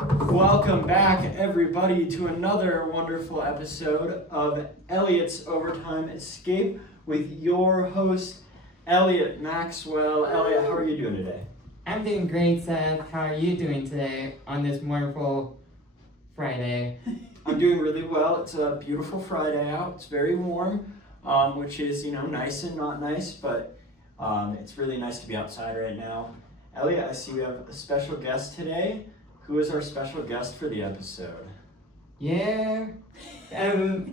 Welcome back, everybody, to another wonderful episode of Elliot's Overtime Escape with your host, Elliot Maxwell. Elliot, how are you doing today? I'm doing great, Seth. How are you doing today on this wonderful Friday? I'm doing really well. It's a beautiful Friday out. It's very warm, which is, nice and not nice, but it's really nice to be outside right now. Elliot, I see we have a special guest today. Who is our special guest for the episode? Yeah. Here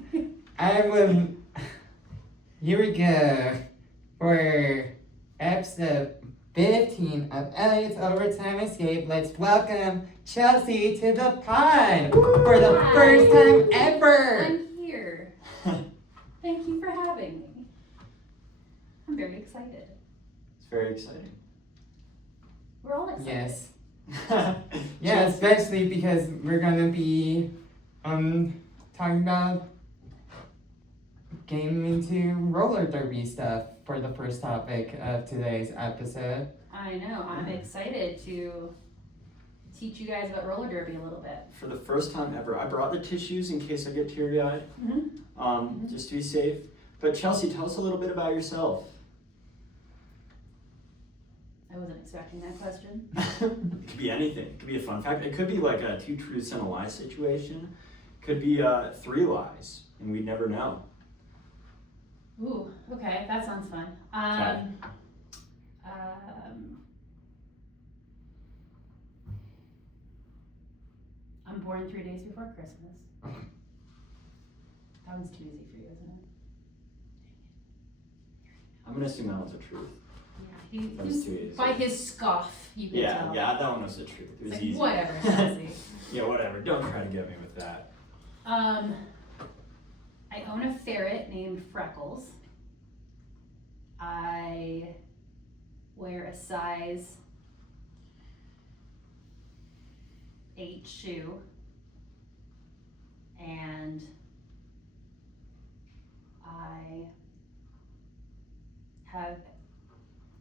we go for episode 15 of Elliot's Overtime Escape. Let's welcome Chelsea to the pod for the first time ever. I'm here. Thank you for having me. I'm very excited. It's very exciting. We're all excited. Yes. Yeah, especially because we're gonna be talking about getting into roller derby stuff for the first topic of today's episode. I know. I'm excited to teach you guys about roller derby a little bit. For the first time ever, I brought the tissues in case I get teary-eyed, just to be safe. But Chelsea, tell us a little bit about yourself. I wasn't expecting that question. It could be anything. It could be a fun fact. It could be like a 2 truths and a lie situation. It could be 3 lies, and we'd never know. Ooh, okay. That sounds fun. I'm born 3 days before Christmas. That one's too easy for you, isn't it? I'm gonna assume that one's the truth. Yeah, That was too easy. by his scoff, you can tell. Yeah, that one was the truth. It was Like, easy. whatever, Chelsea. Yeah, whatever. Don't try to get me with that. I own a ferret named Freckles. I wear a size 8 shoe. And I have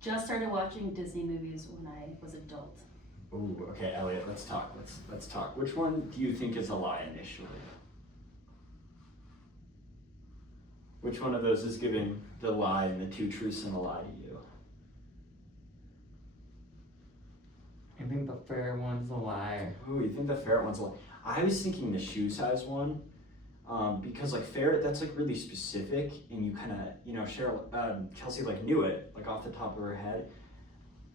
just started watching Disney movies when I was adult. Ooh, okay, Elliot, let's talk. Let's talk. Which one do you think is a lie initially? Which one of those is giving the lie and the 2 truths and a lie to you? I think the fair one's a lie. Ooh, you think the ferret one's a lie? I was thinking the shoe size one, because like ferret, that's like really specific, and you kind of, Chelsea like knew it, like off the top of her head.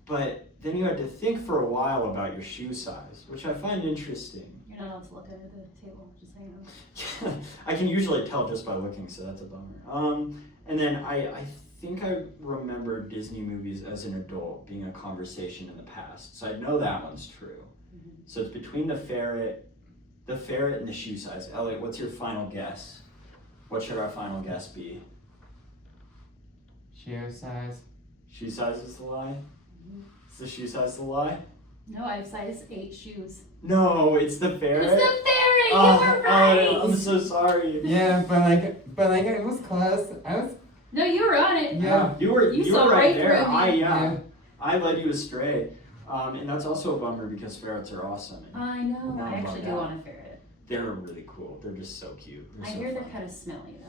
But then you had to think for a while about your shoe size, which I find interesting. You're not allowed to look under the table, just saying. I can usually tell just by looking, so that's a bummer. And then I think I remember Disney movies as an adult being a conversation in the past, so I know that one's true. Mm-hmm. So it's between the ferret and the shoe size. Elliot, what's your final guess? What should our final guess be? Shoe size. Shoe size is the lie? Mm-hmm. Is the shoe size the lie? No, I have size 8 shoes. No, it's the ferret. It's the ferret! You were right! I'm so sorry. Yeah, but like it was close. No, you were on it. Yeah. You were saw right right there. through me. I led you astray. And that's also a bummer because ferrets are awesome. And I know. Now I I'm actually bummed do out. want a ferret. they're really cool. They're just so cute. I so hear they're fun. kind of smelly though.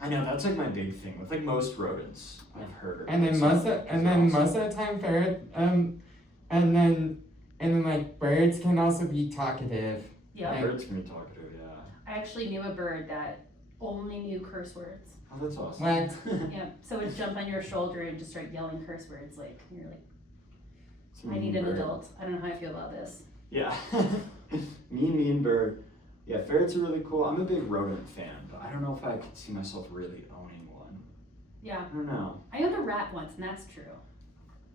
I know, that's like my big thing with like most rodents I've heard. And then most of the time and then like birds can also be talkative. Yeah. Birds can be talkative, yeah. I actually knew a bird that only knew curse words. Oh, that's awesome. What? Yeah. So it'd jump on your shoulder and just start yelling curse words like you're like, It's a I mean need an bird. adult. I don't know how I feel about this. Yeah. mean bird. Yeah, ferrets are really cool. I'm a big rodent fan, but I don't know if I could see myself really owning one. Yeah. I don't know. I owned a rat once, and that's true.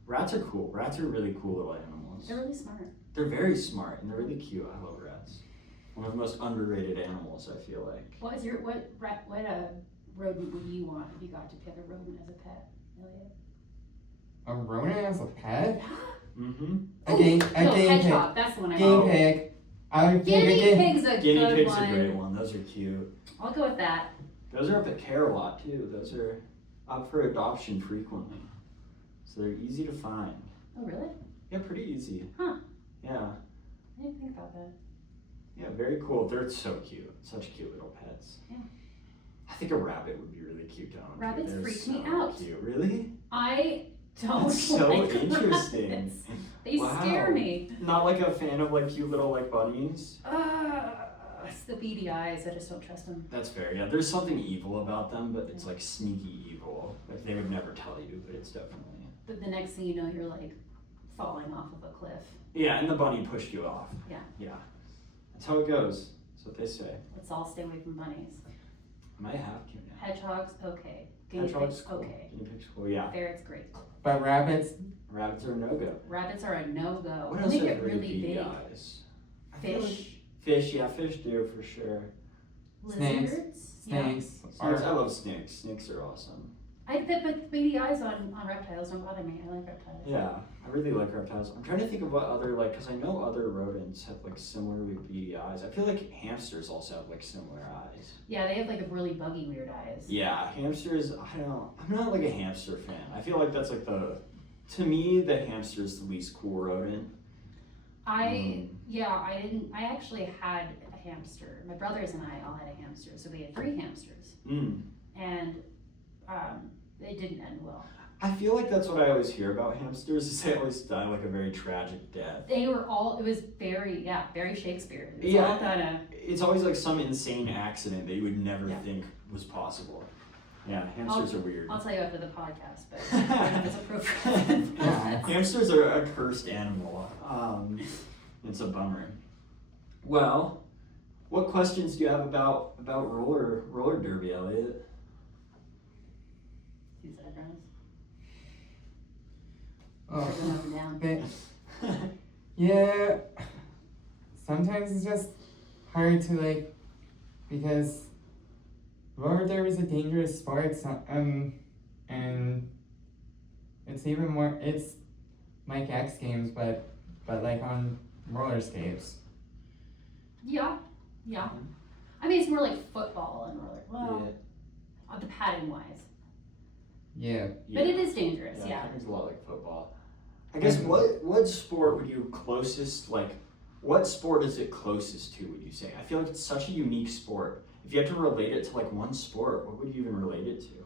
Rats are cool. Rats are really cool little animals. They're really smart. They're very smart and they're really cute. I love rats. One of the most underrated animals, I feel like. What rodent would you want if you got to pick a rodent as a pet, Elliot? A rodent as a pet? Mm-hmm. A game hedgehog. That's the one I Game want. pig. I would pick a Guinea game. pig's a Guinea good pig's one. a great one. Those are cute. I'll go with that. Those are up at Care-a-Lot too. Those are up for adoption frequently. So they're easy to find. Oh, really? Yeah, pretty easy. Huh. Yeah. I didn't think about that. Yeah, very cool. They're so cute. Such cute little pets. Yeah. I think a rabbit would be really cute to own. Rabbits They're freak so me out. Cute. Really? I don't That's so like interesting. rabbits. They Wow. scare me. Not like a fan of like cute little like bunnies. It's the beady eyes. I just don't trust them. That's fair. Yeah, there's something evil about them, but it's like sneaky evil. Like they would never tell you, but it's definitely. But the next thing you know, you're like falling off of a cliff. Yeah, and the bunny pushed you off. Yeah. Yeah. That's how it goes. That's what they say. Let's all stay away from bunnies. I might have to now. Hedgehogs, okay. Guinea Hedgehog's pigs, cool. okay. Guinea pigs cool. Yeah. Ferrets, great. But rabbits, Rabbits are a no-go. Rabbits are a no-go. What When else they have get really beady big. eyes? I feel like- Fish, Fish, yeah, fish do for sure. Snakes. lizards. Yeah. snakes, Snakes, are I love snakes. Snakes are awesome. But beady eyes on reptiles don't bother me. I like reptiles. Yeah, I really like reptiles. I'm trying to think of what other, like, because I know other rodents have, like, similarly beady eyes. I feel like hamsters also have, like, similar eyes. Yeah, they have like a really buggy weird eyes. Yeah, hamsters, I'm not, like, a hamster fan. I feel like that's, like, to me, the hamster is the least cool rodent. I actually had a hamster. My brothers and I all had a hamster, so we had 3 hamsters, and it didn't end well. I feel like that's what I always hear about hamsters, is they always die, like, a very tragic death. They were all. It was very Shakespeare. It was Yeah. all kind of. It's always, like, some insane accident that you would never Yeah. think was possible. Yeah, hamsters are weird. I'll tell you after the podcast, but I don't know if it's appropriate. Yeah. Hamsters are a cursed animal. It's a bummer. Well, what questions do you have about roller derby, Elliot? These eyebrows. oh, They're going up and down. but yeah, sometimes it's just hard to like, because roller derby is a dangerous sport, and it's even more, it's like X Games, but like on roller skates. Yeah. I mean, it's more like football and roller. Well, the padding wise, Yeah. but it is dangerous. Yeah. It's a lot like football. I guess what sport would you closest, like, what sport is it closest to, would you say? I feel like it's such a unique sport. If you had to relate it to, like, one sport, what would you even relate it to?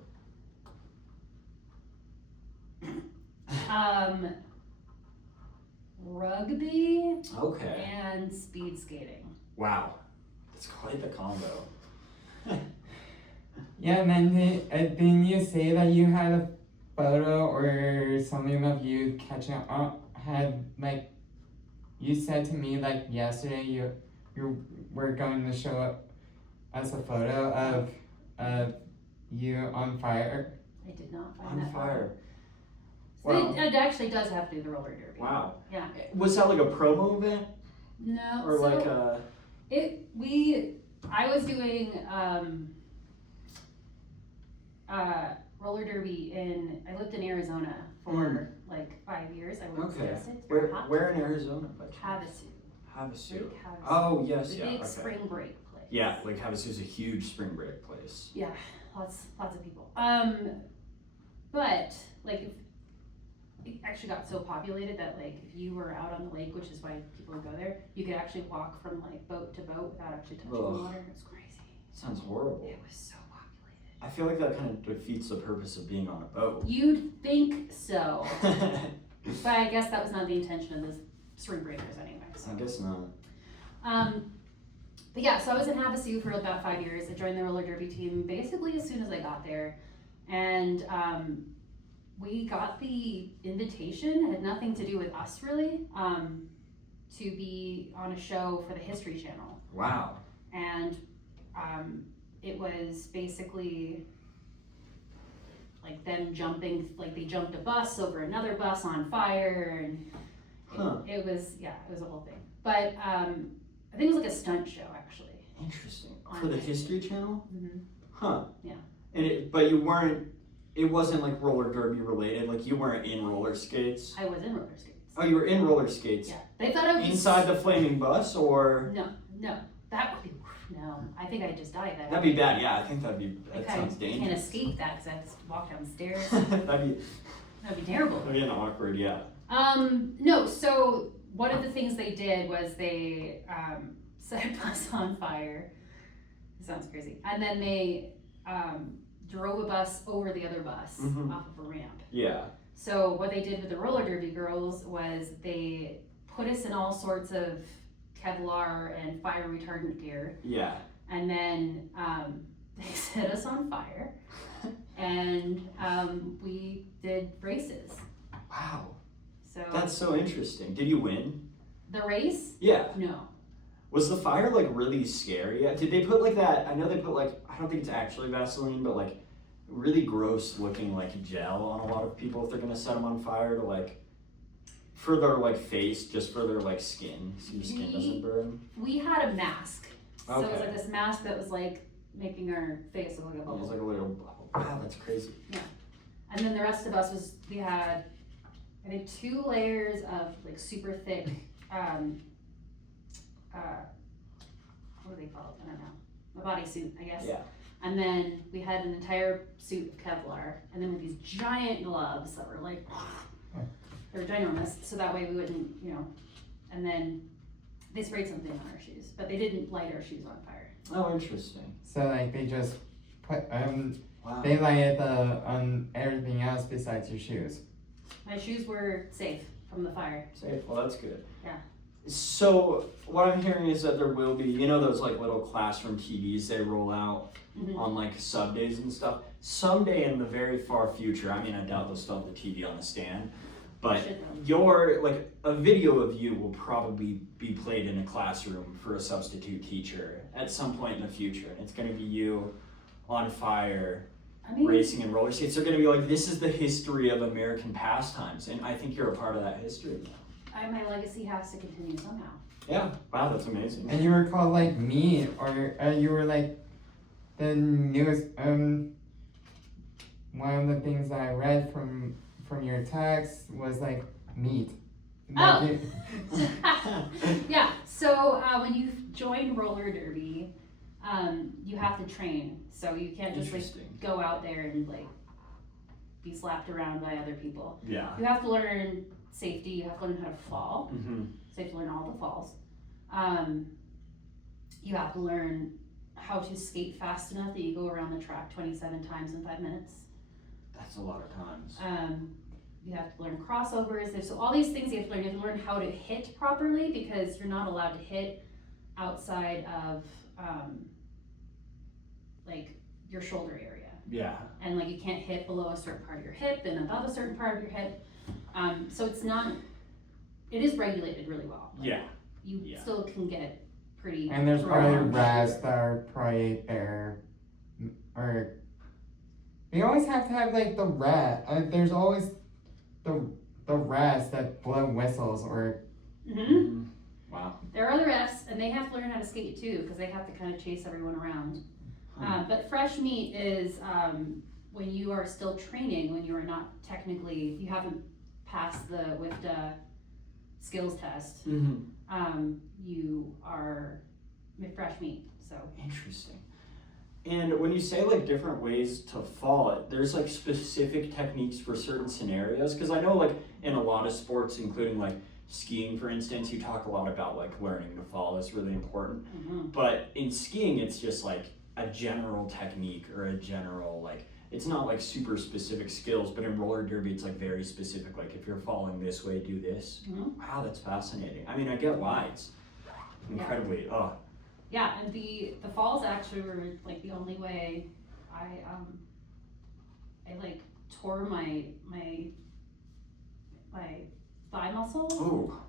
Rugby Okay. and speed skating. Wow. That's quite the combo. Yeah, and then didn't you say that you had a photo or something of you catching up? Had like, you said to me like yesterday you were going to show us a photo of you on fire. I did not find On that fire. So Wow. it actually does have to do with the roller derby. Wow. Yeah. Was that like a promo event? No. Or so like a. I was doing roller derby I lived in Arizona for like 5 years. I wouldn't Okay. suggest it. It's very hot. Where in Arizona? by chance? Havasu. Havasu. Lake Havasu. Oh, yes, The yeah. big Okay. spring break place. Yeah, Lake Havasu's a huge spring break place. Yeah, lots of people. But like it actually got so populated that like if you were out on the lake, which is why people would go there, you could actually walk from like boat to boat without actually touching the Ugh. water. It was crazy. Sounds horrible. It was so populated. I feel like that kind of defeats the purpose of being on a boat. You'd think so, but I guess that was not the intention of the spring breakers anyway. So. I guess not. But yeah, so I was in Havasu for about 5 years. I joined the roller derby team basically as soon as I got there, and we got the invitation. It had nothing to do with us really, to be on a show for the History Channel, Wow. and it was basically like them jumping, like they jumped a bus over another bus on fire, and Huh. it was a whole thing. But I think it was like a stunt show actually. Interesting. On For the History. History Channel? Mm-hmm. Huh. Yeah. But you weren't, it wasn't like roller derby related, like you weren't in roller skates? I was in roller skates. Oh, you were in roller skates? Yeah, they thought I was Inside the flaming bus, or? No, that would be no. I think I just died. That'd be bad, yeah, I think that I sounds can't dangerous. escape that because I have to walk downstairs. That'd be That'd be terrible. an awkward, yeah. No, so one of the things they did was they set a bus on fire. It sounds crazy. And then they drove a bus over the other bus Mhm. off of a ramp. Yeah. So what they did with the roller derby girls was they put us in all sorts of Kevlar and fire retardant gear, Yeah. and then they set us on fire, and we did races. Wow. So That's so interesting. Did you win? the race, Yeah. no. Was the fire like really scary? Did they put like that? I know they put like, I don't think it's actually Vaseline, but like really gross looking like gel on a lot of people if they're gonna set them on fire to like for their like face, just for their like skin, so your skin doesn't burn. We had a mask, so it was Okay. like this mask that was like making our face look like a It bubble. was like a little bubble. Wow, that's crazy. And then the rest of us we had, I think, 2 layers of like super thick, what do they call it? I don't know. A bodysuit, I guess. Yeah. And then we had an entire suit of Kevlar, and then with these giant gloves that were like, they were ginormous, so that way we wouldn't, and then they sprayed something on our shoes, but they didn't light our shoes on fire. Oh, interesting. So like they just put Wow. they light on everything else besides your shoes. My shoes were safe from the fire. Safe. Well, that's good. Yeah. So what I'm hearing is that there will be, those like little classroom TVs they roll out Mhm. on like sub days and stuff. Someday in the very far future, I mean, I doubt they'll still have the TV on the stand, but Should know. your like a video of you will probably be played in a classroom for a substitute teacher at some point in the future. And it's going to be you on fire, I mean, racing and roller skates. They're going to be like, this is the history of American pastimes, and I think you're a part of that history. my legacy has to continue somehow. Yeah. Wow, that's amazing. And you were called like meat, or you were like the newest. One of the things that I read from your text was like meat. Oh. Like Yeah, so when you join roller derby, you have to train. So you can't just like Interesting. go out there and like be slapped around by other people. Yeah. You have to learn safety, you have to learn how to fall. Mm-hmm. So you have to learn all the falls. You have to learn how to skate fast enough that you go around the track 27 times in 5 minutes. That's a lot of times. You have to learn crossovers. So all these things you have to learn. You have to learn how to hit properly because you're not allowed to hit outside of like your shoulder area. Yeah. And like you can't hit below a certain part of your hip and above a certain part of your hip. So it is regulated really well. Like, Yeah. You Yeah. still can get pretty. and there's probably thrown. rats that are probably there, or we always have to have like the rat. There's always the rats that blow whistles or. Mhm. Wow. There are other Fs, and they have to learn how to skate too because they have to kind of chase everyone around. But fresh meat is when you are still training, when you are not technically, you haven't passed the WIFTA skills test, Mm-hmm. you are fresh meat. So Interesting. And when you say like different ways to fall, there's like specific techniques for certain scenarios. Because I know like in a lot of sports, including like skiing, for instance, you talk a lot about like learning to fall is really important. mhm. But in skiing, it's just like a general technique or a general like, it's not like super specific skills, but in roller derby, it's like very specific. Like if you're falling this way, do this. Mhm. Wow, that's fascinating. I mean, I get why. It's incredibly, Yeah, and the falls actually were like the only way I like tore my thigh muscle. oh,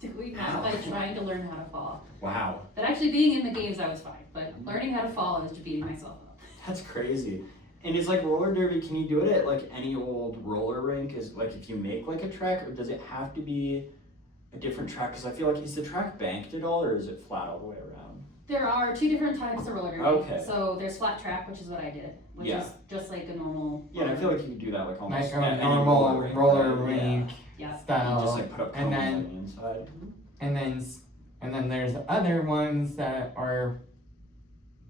Doing that by trying to learn how to fall. wow. But actually being in the games I was fine. But learning how to fall, I was just beating myself up. That's crazy. And is like roller derby, can you do it at like any old roller rink? Is like if you make like a track, or does it have to be a different track? Because I feel like, is the track banked at all, or is it flat all the way around? There are 2 different types of roller derby. Okay. So there's flat track, which is what I did, which Yeah. is just like a normal. Yeah, and I feel like you could do that like almost Like at a any normal rink, roller right? rink Yeah. You style. just like put up and cones then on the inside. and then there's other ones that are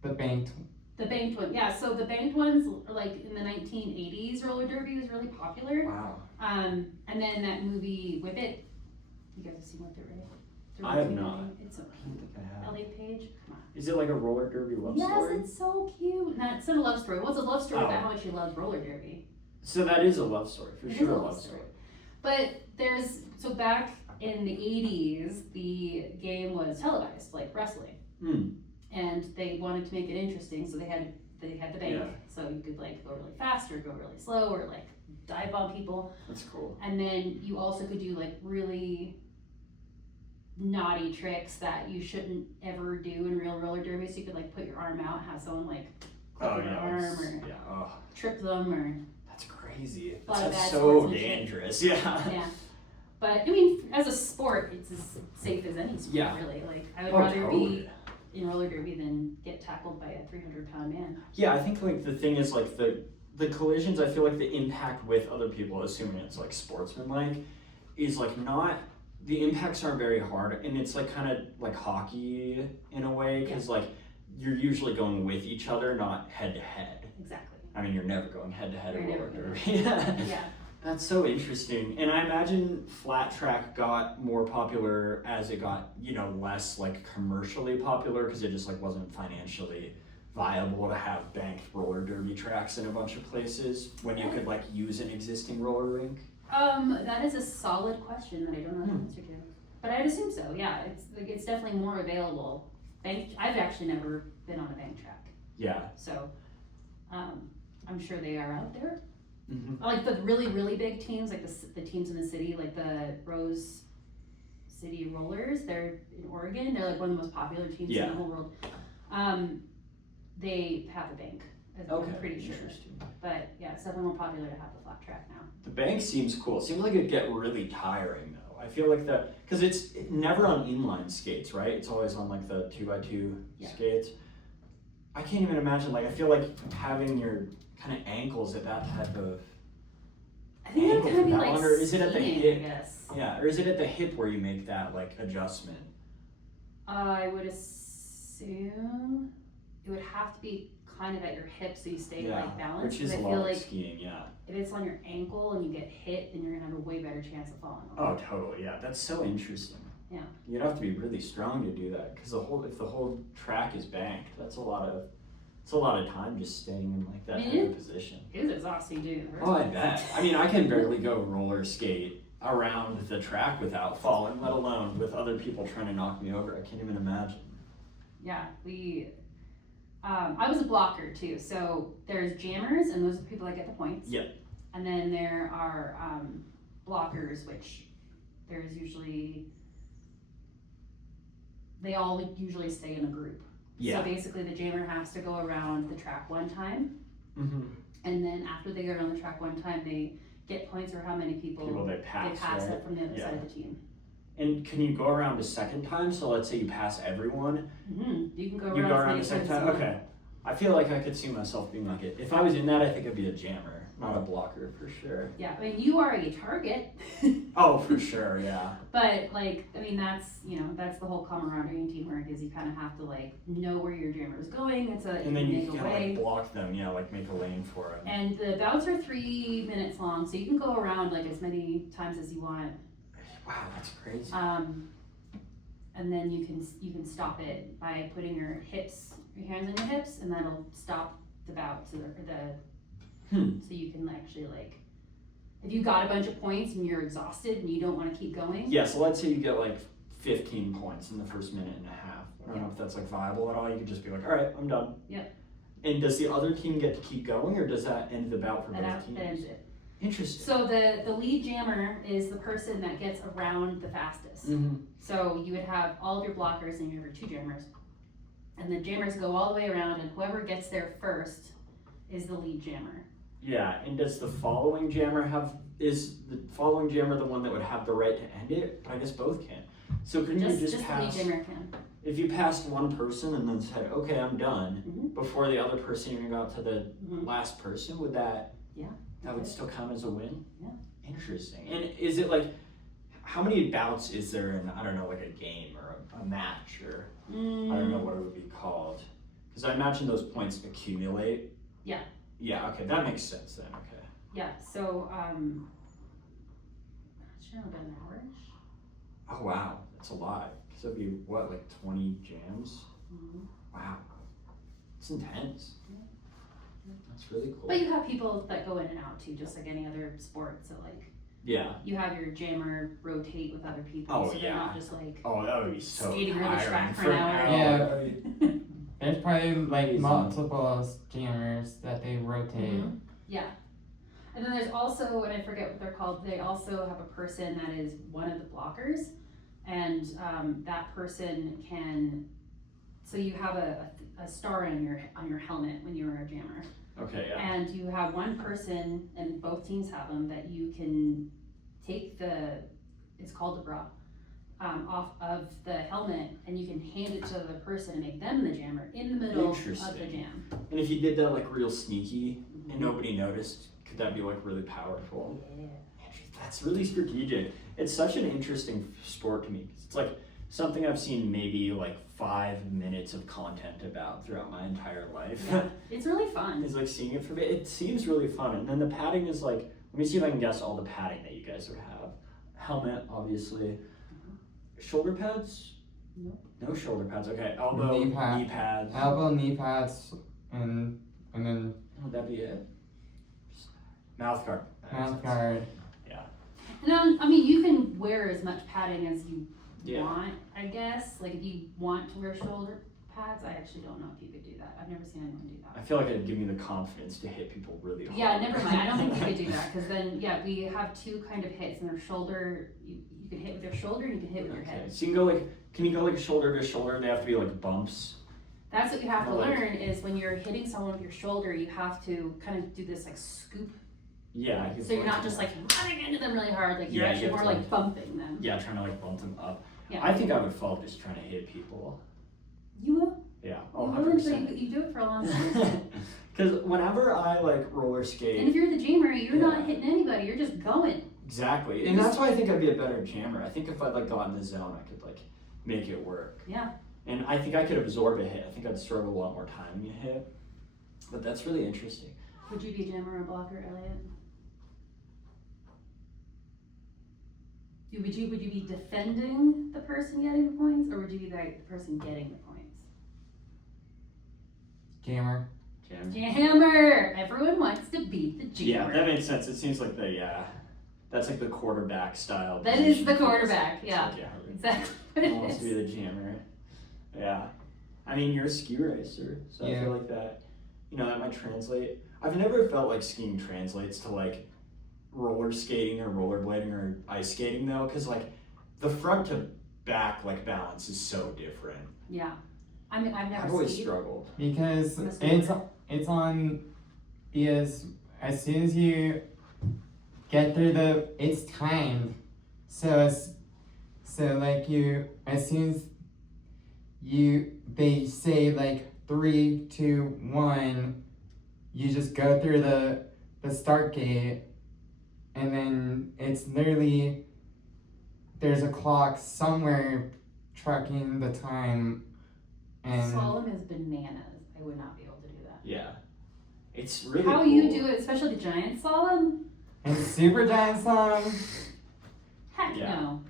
the banked. The banked one, yeah. So the banked ones, like in the 1980s, roller derby was really popular. Wow. And then that movie Whip It You guys have seen what they're I have not. It's a I don't think I have. Elliot Page. Come on. Is it like a roller derby love story? Yes, it's so cute. No, it's not a love story. Well, it's a love story Oh. about how much she loves roller derby. So that is a love story, for It is sure. a A love love story. But so back in the 80s, the game was televised, like wrestling. Hmm. And they wanted to make it interesting, so they had the bank. Yeah. So you could like go really fast or go really slow or like dive on people. That's cool. And then you also could do like really naughty tricks that you shouldn't ever do in real roller derby. So you could like put your arm out, have someone like clip Oh your yeah. arm it's- or Yeah. Oh, trip them or that's crazy. A lot of That's bad so sportsmanship. dangerous. Yeah. yeah. But I mean, as a sport, it's as safe as any sport, Yeah. really. Like I would Oh, rather totally. be in roller derby than get tackled by a 300-pound man. Yeah, I think like the thing is like the collisions. I feel like the impact with other people, assuming it's like sportsmanlike, is like not. The impacts aren't very hard, and it's like kind of like hockey in a way, because like you're usually going with each other, not head to head. Exactly. I mean, you're never going head to head You're in roller never derby. Yeah. That's so interesting. And I imagine flat track got more popular as it got, less like commercially popular, because it just like wasn't financially viable to have banked roller derby tracks in a bunch of places when you could like use an existing roller rink. That is a solid question that I don't know the answer to. But I'd assume so, yeah. It's definitely more available. I've actually never been on a bank track. Yeah. So I'm sure they are out there. Mm-hmm. Like the really, really big teams, like the teams in the city, like the Rose City Rollers, they're in Oregon. They're like one of the most popular teams in Yeah. the whole world. They have a bank, Okay. I'm pretty sure. Interesting. But yeah, it's definitely more popular to have the flat track now. The bank seems cool. Seems like it'd get really tiring though. I feel like because it's never on inline skates, right? It's always on like the 2x2 Yeah. skates. I can't even imagine. Like I feel like having your kind of ankles at that type of I think that Ankle kind of be for that like one, or is it at the skiing, hip? I guess. yeah, or is it at the hip where you make that like adjustment? I would assume it would have to be kind of at your hip so you stay like balanced. which is a 'cause I lot feel like like skiing. Yeah. if it's on your ankle and you get hit, then you're gonna have a way better chance of falling over. Oh, totally. Yeah, that's so interesting. Yeah. You'd have to be really strong to do that, because if the whole track is banked, it's a lot of time just staying in like that I mean, type of position. It was exhausting doing the first Oh, I place. bet. I mean, I can barely go roller skate around the track without falling, let alone with other people trying to knock me over. I can't even imagine. Yeah, I was a blocker too. So there's jammers, and those are the people that get the points. Yep. And then there are blockers, which there's usually they all usually stay in a group. Yeah. So basically, the jammer has to go around the track one time, Mm-hmm. and then after they go around the track one time, they get points for how many people They they pass, pass right? up from the other Yeah. side of the team. And can you go around a second time? So let's say you pass everyone. You can go You around. go as around many a second times time? as you want. Okay. I feel like I could see myself being like it. If I was in that, I think I'd be a jammer, not a blocker for sure. Yeah, I mean, you are a target. Oh, for sure, yeah. But like, I mean, that's the whole camaraderie and teamwork is you kind of have to like know where your jammer is going. And then you make can a kind of way. like block them, yeah, like make a lane for them. And the bouts are 3 minutes long, so you can go around like as many times as you want. Wow, that's crazy. And then you can stop it by putting your hands on your hips, and that'll stop the bout so so you can actually like. If you got a bunch of points and you're exhausted and you don't want to keep going. Yeah, so let's say you get like 15 points in the first minute and a half. I don't know if that's like viable at all. You could just be like, all right, I'm done. Yep. And does the other team get to keep going, or does that end the bout for That both teams? ends it. Interesting. So the lead jammer is the person that gets around the fastest. Mm-hmm. So you would have all of your blockers and you have your 2 jammers. And the jammers go all the way around, and whoever gets there first is the lead jammer. Yeah, and does the following jammer is the following jammer the one that would have the right to end it? But I guess both can. So couldn't you just the lead pass, jammer can. if you passed one person and then said, okay, I'm done, Mhm. before the other person even got to the Mhm. last person, would that would Okay. still count as a win? Yeah. Interesting. And is it like, how many bouts is there in, I don't know, like a game or a match, or I don't know what it would be called? Because I imagine those points accumulate. Yeah. Yeah, okay, that makes sense then, okay. Yeah, so, should I have done an average? Oh wow, that's a lot. Cause that'd be what, like 20 jams? Wow, it's intense. That's really cool. But you have people that go in and out too, just like any other sport. So like Yeah. you have your jammer rotate with other people, Oh, so they're yeah. not just like Oh, that would be so skating around the tiring track for an hour. Yeah. There's probably like Crazy. multiple jammers that they rotate. Mhm. Yeah. And then there's also, and I forget what they're called, they also have a person that is one of the blockers. And that person can, so you have a star on your helmet when you're a jammer. Okay, yeah. And you have one person, and both teams have them, that you can take it's called a bra, off of the helmet, and you can hand it to the other person and make them the jammer in the middle of the Interesting. jam. And if you did that like real sneaky and nobody noticed, could that be like really powerful? Yeah. That's really strategic. It's such an interesting sport to me. It's like something I've seen maybe like 5 minutes of content about throughout my entire life. Yeah. It's really fun. It's like seeing it from it. It seems really fun. And then the padding is like, let me see if I can guess all the padding that you guys would have. Helmet, obviously. Shoulder pads? Nope. No shoulder pads. Okay. Elbow, Knee pad. knee pads. Elbow, knee pads, and then Would that be it? Mouth guard. That makes mouth sense. guard. And I mean, you can wear as much padding as you Yeah. want, I guess. Like if you want to wear shoulder pads, I actually don't know if you could do that. I've never seen anyone do I that. feel like it'd give me the confidence to hit people really hard. Yeah, never mind. I don't think you could do that because then, yeah, we have two kind of hits, and their shoulder, you can hit with your shoulder and you can hit with your Okay. head. So you can go like, can you go like shoulder to shoulder? They have to be like bumps. That's what you have to Or like- learn is when you're hitting someone with your shoulder, you have to kind of do this like scoop. Yeah. I can So you're feel not just like running into them really hard, like you're Yeah, you actually have more to, like bumping them. Yeah, trying to like bump them up. Yeah. I think I would fall just trying to hit people. You will. Yeah. You Oh, will until 100%. you do it for a long time. Because whenever I like roller And skate, if you're the jammer, you're Yeah. not hitting anybody, you're just going. exactly, and that's why I think I'd be a better jammer. I think if I'd like got in the zone, I could like make it work. Yeah. And I think I could absorb a hit. I think I'd struggle a lot more timing a hit. But that's really interesting. Would you be a jammer or a blocker, Elliot? Would you be defending the person getting the points, or would you be the person getting the points? Jammer. Jam. Jammer! Everyone wants to beat the Yeah, jammer. that makes sense. It seems like that's like the quarterback style. That is the position. quarterback, It's yeah. like, yeah, Exactly what who it wants to be is. the jammer? Yeah. I mean, you're a ski racer, so I Yeah. feel like that, that might translate. I've never felt like skiing translates to like roller skating or rollerblading or ice skating though, because like the front to back like balance is so different. Yeah. I mean, I've I've never always skied. struggled. Because I'm a it's on because as soon as you get through it's timed. So like you as soon as they say like 3, 2, 1, you just go through the start gate, and then it's literally there's a clock somewhere tracking the time, and Slalom is bananas. I would not be able to do that. Yeah. It's really How cool. you do it, especially the giant slalom? and super giant slalom. Heck Yeah. no.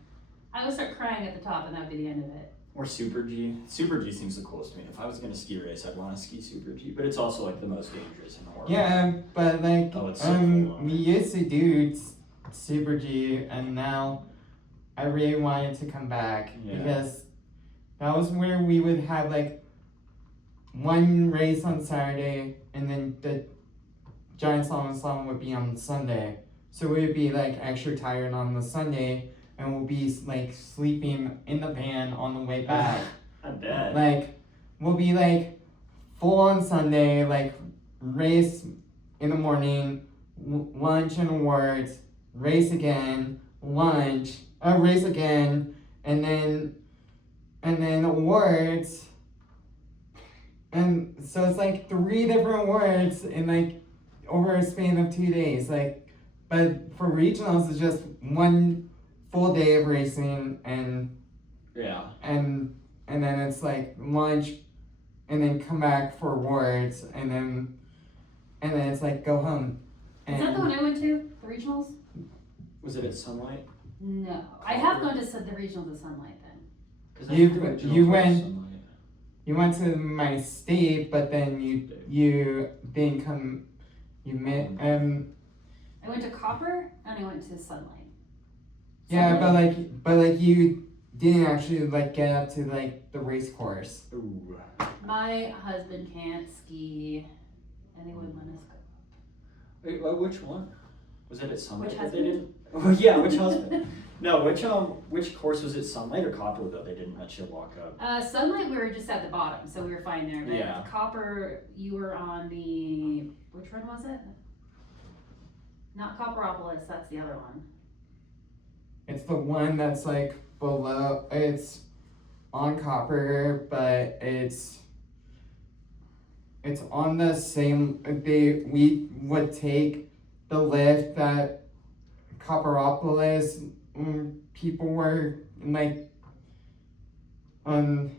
I would start crying at the top, and that would be the end of it. Or Super G. Super G seems the coolest to me. If I was gonna ski race, I'd want to ski Super G. But it's also like the most dangerous in the world. Yeah, but like Oh, it's so cool. we used to do super G, and now I really wanted to come back Yeah. because that was where we would have like one race on Saturday, and then the giant slalom would be on Sunday. So we would be like extra tired on the Sunday, and we'll be like sleeping in the van on the way back. I bet. Like, we'll be like full on Sunday, like race in the morning, lunch and awards, race again, lunch, race again, and then awards. And so it's like 3 different awards in like over a span of 2 days. Like, but for regionals, it's just one full day of racing, and Yeah. and then it's like lunch, and then come back for awards, and then it's like go home. Is that the one I went to? The regionals? Was it at Sunlight? No, I have gone to the regionals of Sunlight then. 'Cause I You- think the original you was went- Sunlight. You went to my state, but then you didn't come. You met I went to Copper and I went to Sunlight. yeah, Sunlight- but like you didn't actually like get up to like the race course. Ooh. My husband can't ski, and he wouldn't let us go. Wait, which one? Was it at Sunlight? Which that they husband? didn't? Oh yeah, which husband? No, which course was it? Sunlight or Copper that they didn't let you walk up? Sunlight, we were just at the bottom, so we were fine there. But Yeah. Copper, you were on the, which run was it? Not Copperopolis, that's the other one. It's the one that's like below. It's on Copper, but it's on the same. We would take the lift that Copperopolis people were like and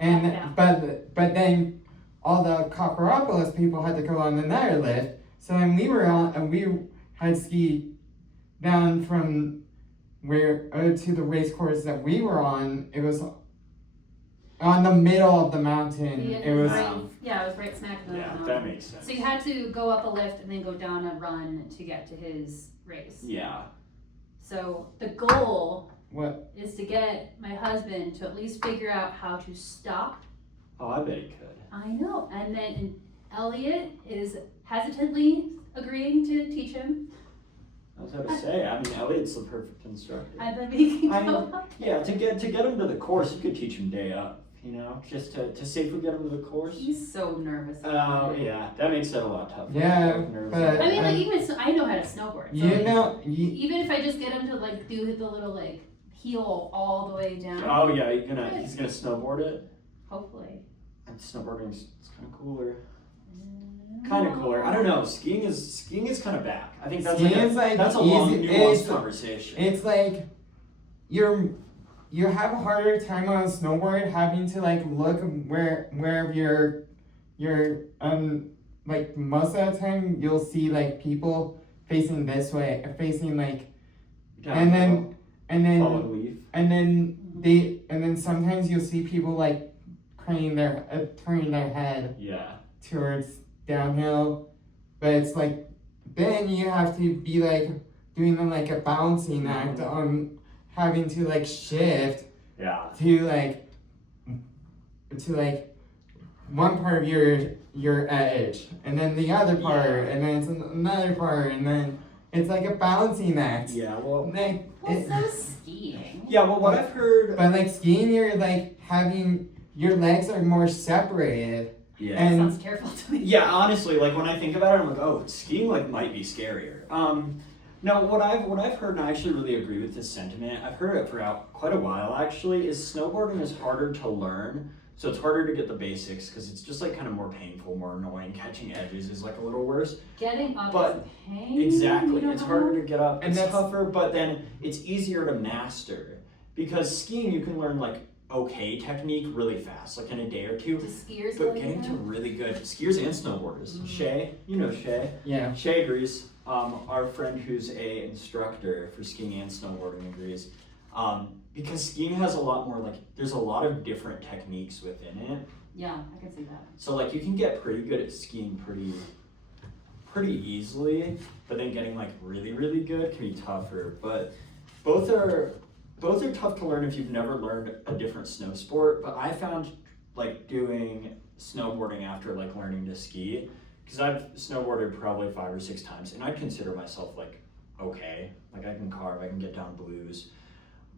Yeah. but then all the Copperopolis people had to go on another lift. So then we were on and we had ski down from where to the race course that we were on. It was on the middle of the mountain. It was Yeah, it was right smack in the Yeah, middle. that makes sense. So you had to go up a lift and then go down a run to get to his race. Yeah. So the goal what is to get my husband to at least figure out how to stop. Oh, I bet he could. I know. And then Elliot is hesitantly agreeing to teach him. I was about to say. I mean, Elliot's the perfect instructor. And then we can I go mean, up. Yeah, to get him to the course, you could teach him day up. You know, just to safely get him to the course. He's so nervous. Oh yeah, that makes it a lot tougher. Yeah, Nervous. but- I mean, like even I know how to snowboard. So you know even if I just get him to like do the little like heel all the way down, Oh yeah, he's gonna snowboard it. hopefully. And snowboarding's it's kind of cooler. Kind of cooler. I don't know. Skiing is kind of back. I think that's Skiing is, like, that's a long easy- nuanced it's- conversation. it's like you have a harder time on a snowboard having to like look where you're like most of the time you'll see like people facing this way, facing like and then Fallen leaf. and then sometimes you'll see people like turning their head Yeah. towards downhill, but it's like then you have to be like doing like a balancing act on having to like shift Yeah. to like one part of your edge and then the other part and then it's another part and then it's like a balancing act. Yeah. Well. Like Well, so skiing. Yeah. Well, what I've heard. but like skiing you're like having your legs are more separated. Yeah. and- Sounds terrible to me. Yeah, honestly, like when I think about it, I'm like, oh, skiing like might be scarier. No, what I've heard, and I actually really agree with this sentiment. I've heard it for quite a while actually. Is snowboarding is harder to learn, so it's harder to get the basics because it's just like kind of more painful, more annoying. Catching edges is like a little worse. Getting up But- is pain. Exactly, you know? it's harder to get up. And It's that's- tougher, but then it's easier to master because skiing you can learn like okay technique really fast, like in a day or two. Do skiers But go getting to there? really good skiers and snowboarders. Mm. Shay, you know Shay. Yeah. Shay agrees. Our friend who's a instructor for skiing and snowboarding agrees. Because skiing has a lot more like there's a lot of different techniques within it. Yeah, I can see that. So like you can get pretty good at skiing pretty easily, but then getting like really, really good can be tougher. But both are tough to learn if you've never learned a different snow sport. But I found like doing snowboarding after like learning to ski, because I've snowboarded probably 5 or 6 times, and I'd consider myself like okay, like I can carve, I can get down blues.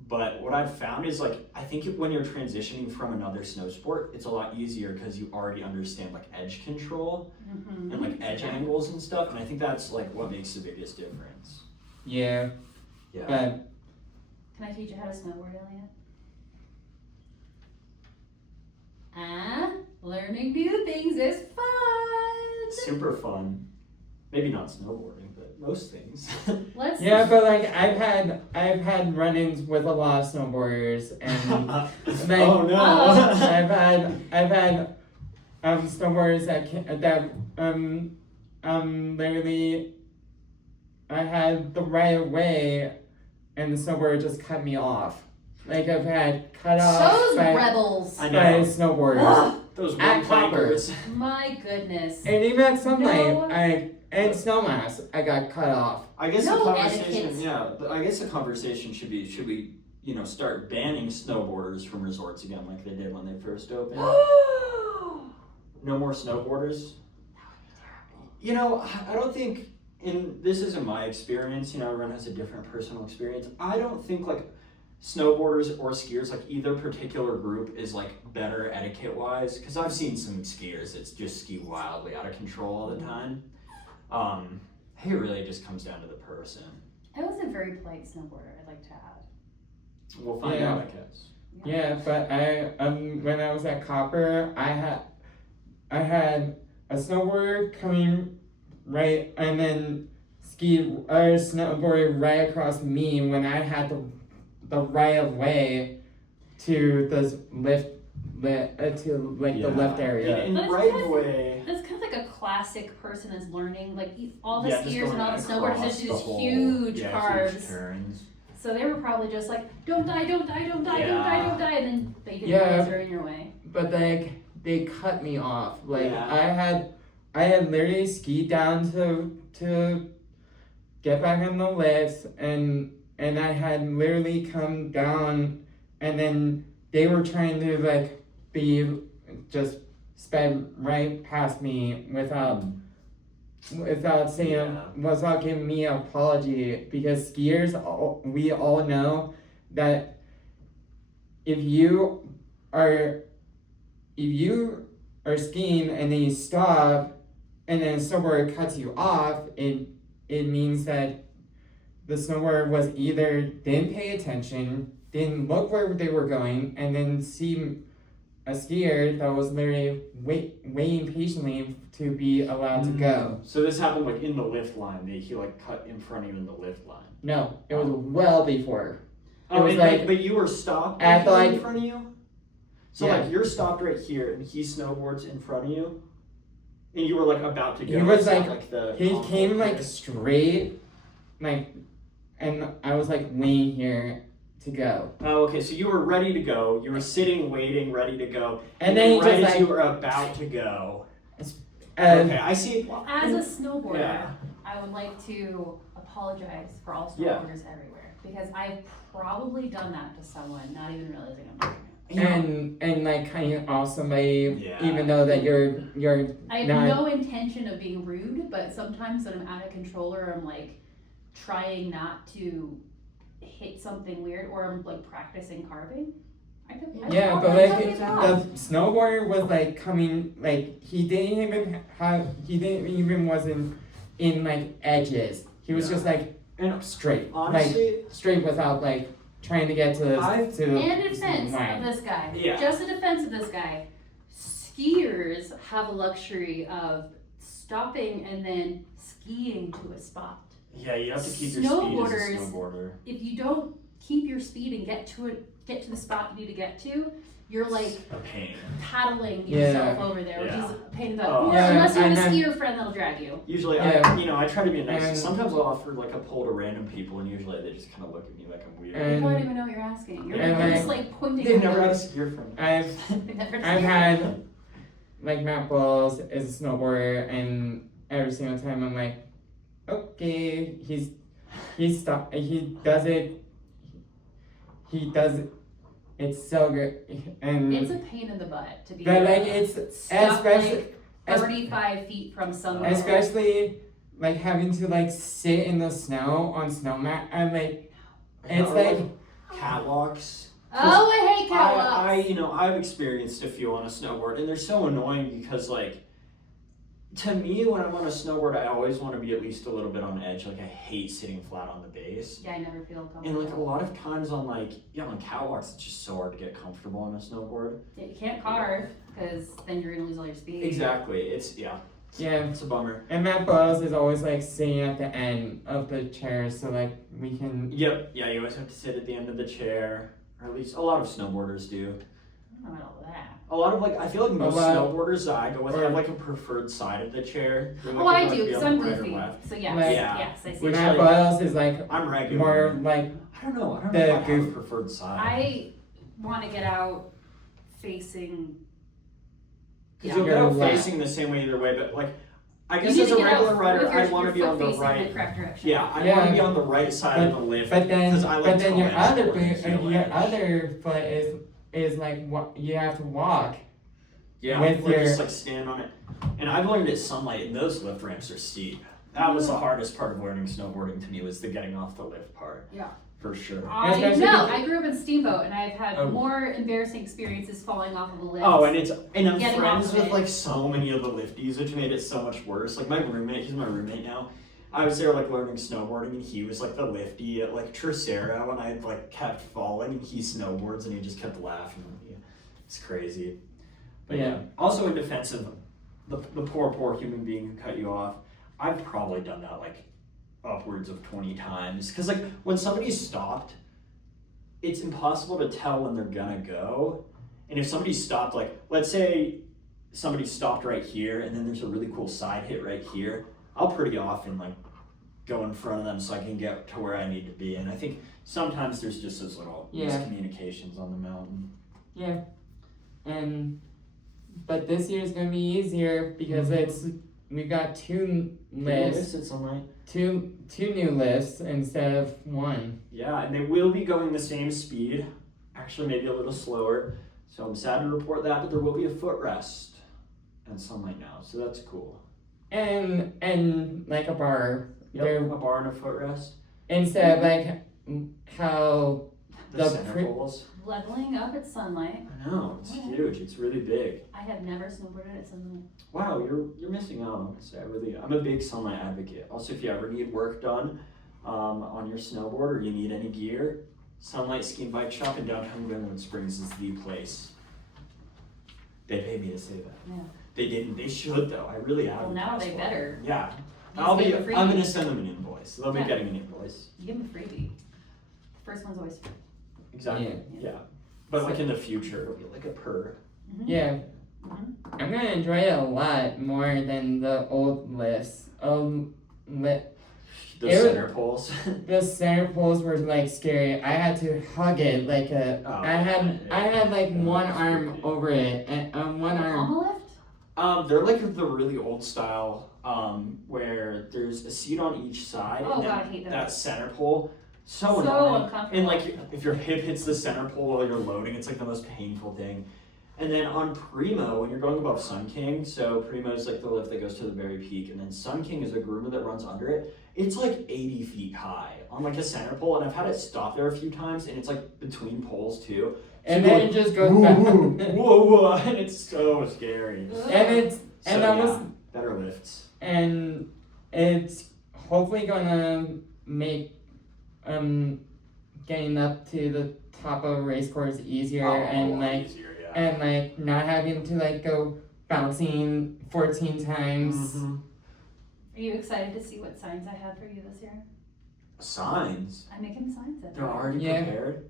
But what I've found is like I think when you're transitioning from another snow sport, it's a lot easier because you already understand like edge control Mm-hmm. and like edge angles and stuff, and I think that's like what makes the biggest difference. Yeah. Yeah. But Can I teach you how to snowboard, Elliot? Learning new things is fun. Super fun. Maybe not snowboarding, but most things. Let's. yeah, but like I've had run-ins with a lot of snowboarders and like, oh no. I've had snowboarders that literally I had the right of way and the snowboarder just cut me off. Like I've had cut off Those by rebels. I by know. snowboarders. Ugh, Those At wind plankers. my goodness. And even at Sunlight, No. and Snowmass, I got cut off. I guess No the conversation, etiquette. I guess the conversation should we, start banning snowboarders from resorts again like they did when they first opened? No more snowboarders? I don't think, this isn't my experience, everyone has a different personal experience. I don't think like snowboarders or skiers, like either particular group is like better etiquette wise, because I've seen some skiers that just ski wildly out of control all the time. I think it really just comes down to the person. I was a very polite snowboarder, I'd like to add. We'll find Yeah. out, I guess. Yeah, but when I was at Copper, I had a snowboarder coming right, and then snowboarded right across me when I had the right of way to the lift to like the lift area. And But it's right kind of- away. That's kind of like a classic person is learning, like all the Yeah, just skiers going and all the snowboarders across just do the these whole- huge huge carves. turns. So they were probably just like, don't die, don't die, don't die, don't die, don't die, and then they didn't Yeah. realize they're in your way. But like they cut me off. Like Yeah. I had literally skied down to get back on the lift, and I had literally come down, and then they were trying to like be just sped right past me without saying Yeah. without giving me an apology, because skiers we all know that if you are skiing and then you stop and then a snowboarder cuts you off, it means that the snowboarder was either didn't pay attention, didn't look where they were going, and then see a skier that was literally waiting patiently to be allowed to go. So this happened like in the lift line. He like cut in front of you in the lift line. No, it was well before. Oh, was and, like- but you were stopped at, before in like- front of you? So Yeah. like you're stopped right here and he snowboards in front of you? And you were like about to go. He was, It's not like- the He conflict came like here. straight, like, and I was like waiting here to go. Oh, okay. So you were ready to go. You were sitting, waiting, ready to go. And then he right just as like, you were about to go. and Okay, I see. Well, as a snowboarder, Yeah. I would like to apologize for all Yeah. snowboarders everywhere, because I've probably done that to someone, not even realizing I'm doing it. You know, and like cutting off somebody, Yeah. even though that you're I have not. no intention of being rude, but sometimes when I'm out of control or I'm like trying not to hit something weird, or I'm like practicing carving, I could. Yeah, but I like cut it off. the snowboarder was like coming, like he didn't even wasn't in like edges. He was Yeah. just like and straight, honestly, like straight without like trying to get to the I've- to the And a defense line. of this guy. Yeah. Just a defense of this guy. Skiers have a luxury of stopping and then skiing to a spot. yeah, you have to keep your speed as a Snowboarders- snowboarder. If you don't keep your speed and get to the spot you need to get to, you're like A pain. paddling Yeah. yourself over there, which Yeah. is a pain in the butt. Oh. Or Yeah, unless you have a and then- skier friend that'll drag you. Usually, Yeah. I try to be nice. And- Sometimes I'll offer like a pole to random people, and usually they just kind of look at me like I'm weird. People And- don't even know what you're asking. You're, and you're just like- like pointing They've at never them. had a skier friend. They've never I've seen it. had like Matt Bowles is a snowboarder, and every single time I'm like, okay, he does it. It's so good, and It's a pain in the butt to be but like it's stuck especially like 35 feet from somewhere. especially like having to like sit in the snow on snow mat, and like it's Or, like catwalks. Oh, I hate catwalks. I've experienced a few on a snowboard, and they're so annoying because, like, to me, when I'm on a snowboard, I always want to be at least a little bit on edge. Like, I hate sitting flat on the base. Yeah, I never feel And, comfortable. like, a lot of times on catwalks, it's just so hard to get comfortable on a snowboard. Yeah, you can't carve because then you're gonna lose all your speed. Exactly. It's yeah. a bummer. And Matt Bowles is always like sitting at the end of the chair, so like we can. Yep. Yeah, you always have to sit at the end of the chair, or at least a lot of snowboarders do. I don't know about all that. A lot of like, I feel like most lot- snowboarders that I go with or- have like a preferred side of the chair. They Oh, like I to, do, be because on I'm the right or goofy. left. So yes, Like- yes, I see. Which Matt like- Biles is like I'm regular. more like I don't know. I don't the know if I have a goof- preferred side. I want to get out facing. Because you'll You're get out left. facing the same way either way, but like, I You guess need as to a get out regular rider, with your- I want to your be on foot the facing right. the correct direction. Yeah, I Yeah. want to be on the right side of the lift. but then 'cause I like but then toe your edge other more than boot, heel your edge. other foot is like what you have to walk. Yeah, with or your- just like stand on it. And I've learned at Sunlight, and those lift ramps are steep. That was the hardest part of learning snowboarding to me, was the getting off the lift part. Yeah. For sure. Especially No, because- I grew up in Steamboat, and I've had Oh. more embarrassing experiences falling off of a lift. Oh, and I'm Getting friends off of with it. like so many of the lifties, which made it so much worse. Like my roommate, he's my roommate now. I was there like learning snowboarding, and he was like the lifty at like Tercera when I like kept falling, and he snowboards, and he just kept laughing at me. It's crazy. But yeah. Also in defense of the poor human being who cut you off, I've probably done that like upwards of 20 times. Because like when somebody's stopped, it's impossible to tell when they're gonna go. And if somebody stopped, like let's say somebody stopped right here, and then there's a really cool side hit right here, I'll pretty often like go in front of them so I can get to where I need to be. And I think sometimes there's just those little Yeah. miscommunications on the mountain. Yeah, and but this year is gonna be easier because we got two lifts, It's online. two new lifts instead of one. Yeah, and they will be going the same speed, actually maybe a little slower. So I'm sad to report that, but there will be a footrest and Sunlight now, so that's cool. And like a bar, Yep, there a bar and a footrest. instead of like how The The center pre- poles. Leveling up at Sunlight. I know, it's huge. It's really big. I have never snowboarded at Sunlight. Wow, you're missing out. I'm gonna say, I'm a big Sunlight advocate. Also, if you ever need work done on your snowboard or you need any gear, Sunlight Ski and Bike Shop in downtown Glenwood Springs is the place. They paid me to say that. Yeah. They didn't. They should though. I really Well, advertise now they for it. better. Yeah. You I'm gave a freebie. gonna send them an invoice. They'll be Yeah. getting an invoice. You give them a freebie. First one's always free. Exactly. Yeah. But like in the future, it'll be like a per. yeah. Mhm. I'm gonna enjoy it a lot more than the old lifts. The It- center poles. The center poles were like scary. I had to hug it like a. Oh, I had like yeah, one that's arm creepy. over it and one arm. Pommel lift? They're like the really old style, where there's a seat on each side, Oh, and God, I then hate that those. center pole, so So annoying. uncomfortable. And like if your hip hits the center pole while you're loading, it's like the most painful thing. And then on Primo, when you're going above Sun King, so Primo is like the lift that goes to the very peak, and then Sun King is a groomer that runs under it. It's like 80 feet high on like a center pole, and I've had it stop there a few times, and it's like between poles too. So And you're then it going, just goes whoa, back. whoa, whoa, and it's so scary. And it's and So, that was yeah, better lifts. and it's hopefully gonna make getting up to the top of a race course easier and like easier, yeah. and like not having to like go bouncing 14 times. Mhm. Are you excited to see what signs I have for you this year? Signs. I'm making signs up. They're already Yeah. prepared.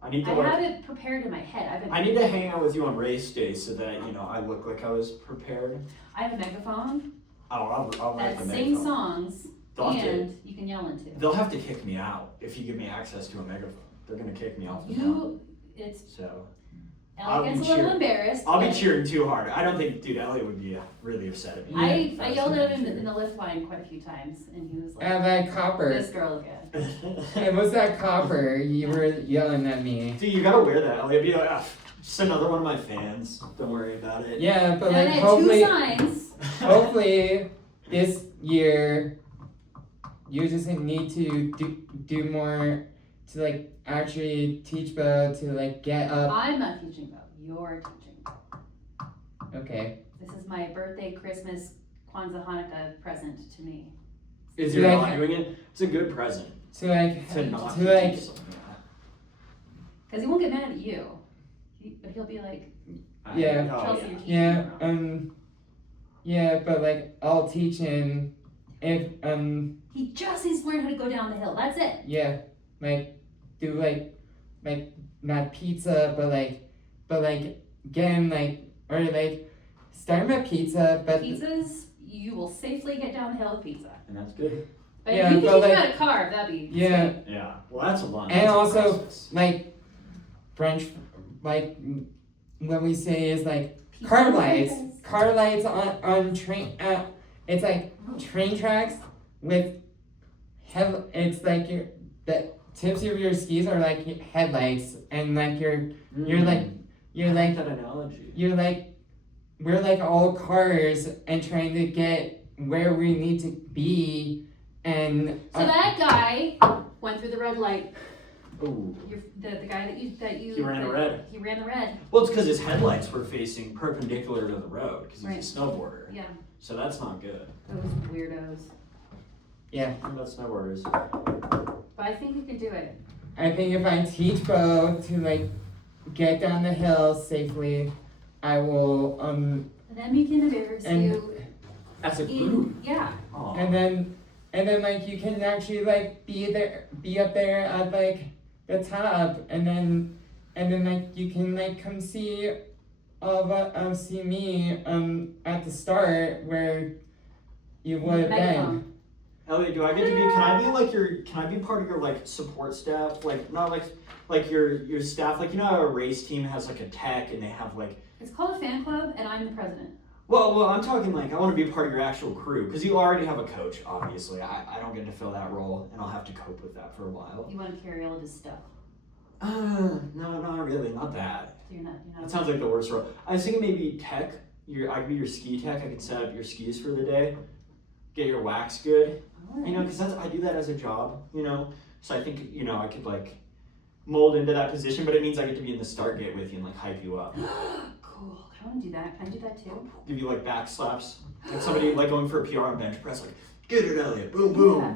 I need to I like. have it prepared in my head. I need to hang out with you on race day so that I look like I was prepared. I have a megaphone I'll write that the sings megaphone. songs They'll have, to, and you can yell into. they'll have to kick me out if you give me access to a megaphone. They're gonna kick me off the mountain. You, it's So Elliot gets a be little cheering. embarrassed. I'll be but cheering too hard. I don't think, dude, Elliot would be really upset at me. I yelled at him in the lift line quite a few times, and he was like, That copper. "This girl again." It was that copper you were yelling at me. Dude, you gotta wear that. Elliot, be like, just another one of my fans. Don't worry about it. Yeah, but And I like had hopefully, two signs. hopefully this year you just need to do more to like actually teach Bo to like get up. I'm not teaching Bo. You're teaching Bo. Okay. This is my birthday, Christmas, Kwanzaa, Hanukkah present to me. Is Do you're I- not doing it? It's a good present To like to not to like teach someone. Because he won't get mad at you, but he'll be like, Yeah. Oh, Chelsea, you're teaching yeah me wrong. yeah, but like I'll teach him if He just needs to learn how to go down the hill. That's it. yeah like do like not pizza but like getting or starting a pizza, but Pizzas, you will safely get down the hill with pizza. And that's good. But Yeah, if you but, could teach like- me how to carve, that'd be yeah, Yeah. Well, that's a lot. And That's a also, process. French, what we say is Pizza car lights. fries. Car lights on train. It's train tracks with it's the tips of your skis are your headlights, and you're like I like that analogy. we're all cars and trying to get where we need to be, and So that guy went through the red light. Ooh. The guy that you He ran the red. He ran the red. Well, it's because his headlights were facing perpendicular to the road because he's Right. a snowboarder. Yeah, So that's not good. those weirdos. yeah. What about snowboarders? But I think you can do it. I think if I teach Bo to get down the hill safely, I will And then we can embarrass And- you. As a group. Yeah. Aw. and then you can actually be up there at the top, and then you can come see see me at the start where you would have been. Megaphone. Elliot, do I get to be? Can I be part of your support staff? Not your staff. You know how a race team has a tech and they have It's called a fan club, and I'm the president. Well, I'm talking I want to be a part of your actual crew because you already have a coach. Obviously, I don't get to fill that role, and I'll have to cope with that for a while. You want to carry all of his stuff. No, not really, not that. So you're not. That sounds like the worst role. I was thinking maybe tech. I could be your ski tech. I could set up your skis for the day, get your wax good. Because I do that as a job. So I think I could mold into that position, but it means I get to be in the start gate with you and hype you up. Cool. I want to do that. Can I do that too? Give you back slaps, somebody going for a PR on bench press, get it, Elliot, boom, boom. Yeah.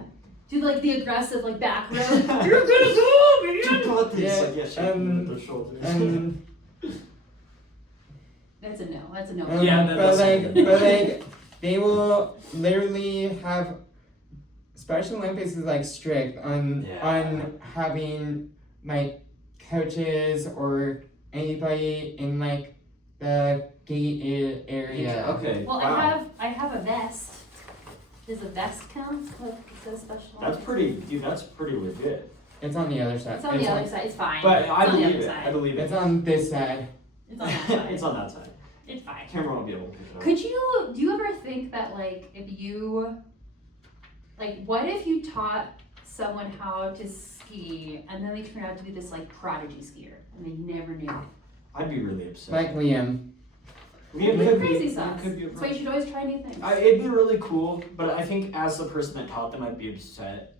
Do the aggressive back row. You're gonna go, man. You got this. Yeah, shaking with the shoulders. That's a no. That's a no. Yeah, that does sound good. but they will literally have Special Olympics is strict on having coaches or anybody in the gate area. Okay. Well, wow. I have a vest. Does a vest count? Look, it says special. That's pretty legit. It's on the other side. It's on the other side. It's fine. But it's I on the believe other it. side. I believe it. It's on this side. It's on that side. It's on that side. It's fine. Camera won't be able to pick it up. Do you ever think that if you, what if you taught someone how to ski and then they turn out to be this prodigy skier and they never knew it? I'd be really upset. Like Liam. Liam Like could be- crazy Liam sauce. could be a That's why you should always try new things. It'd be really cool, but I think as the person that taught them, I'd be upset.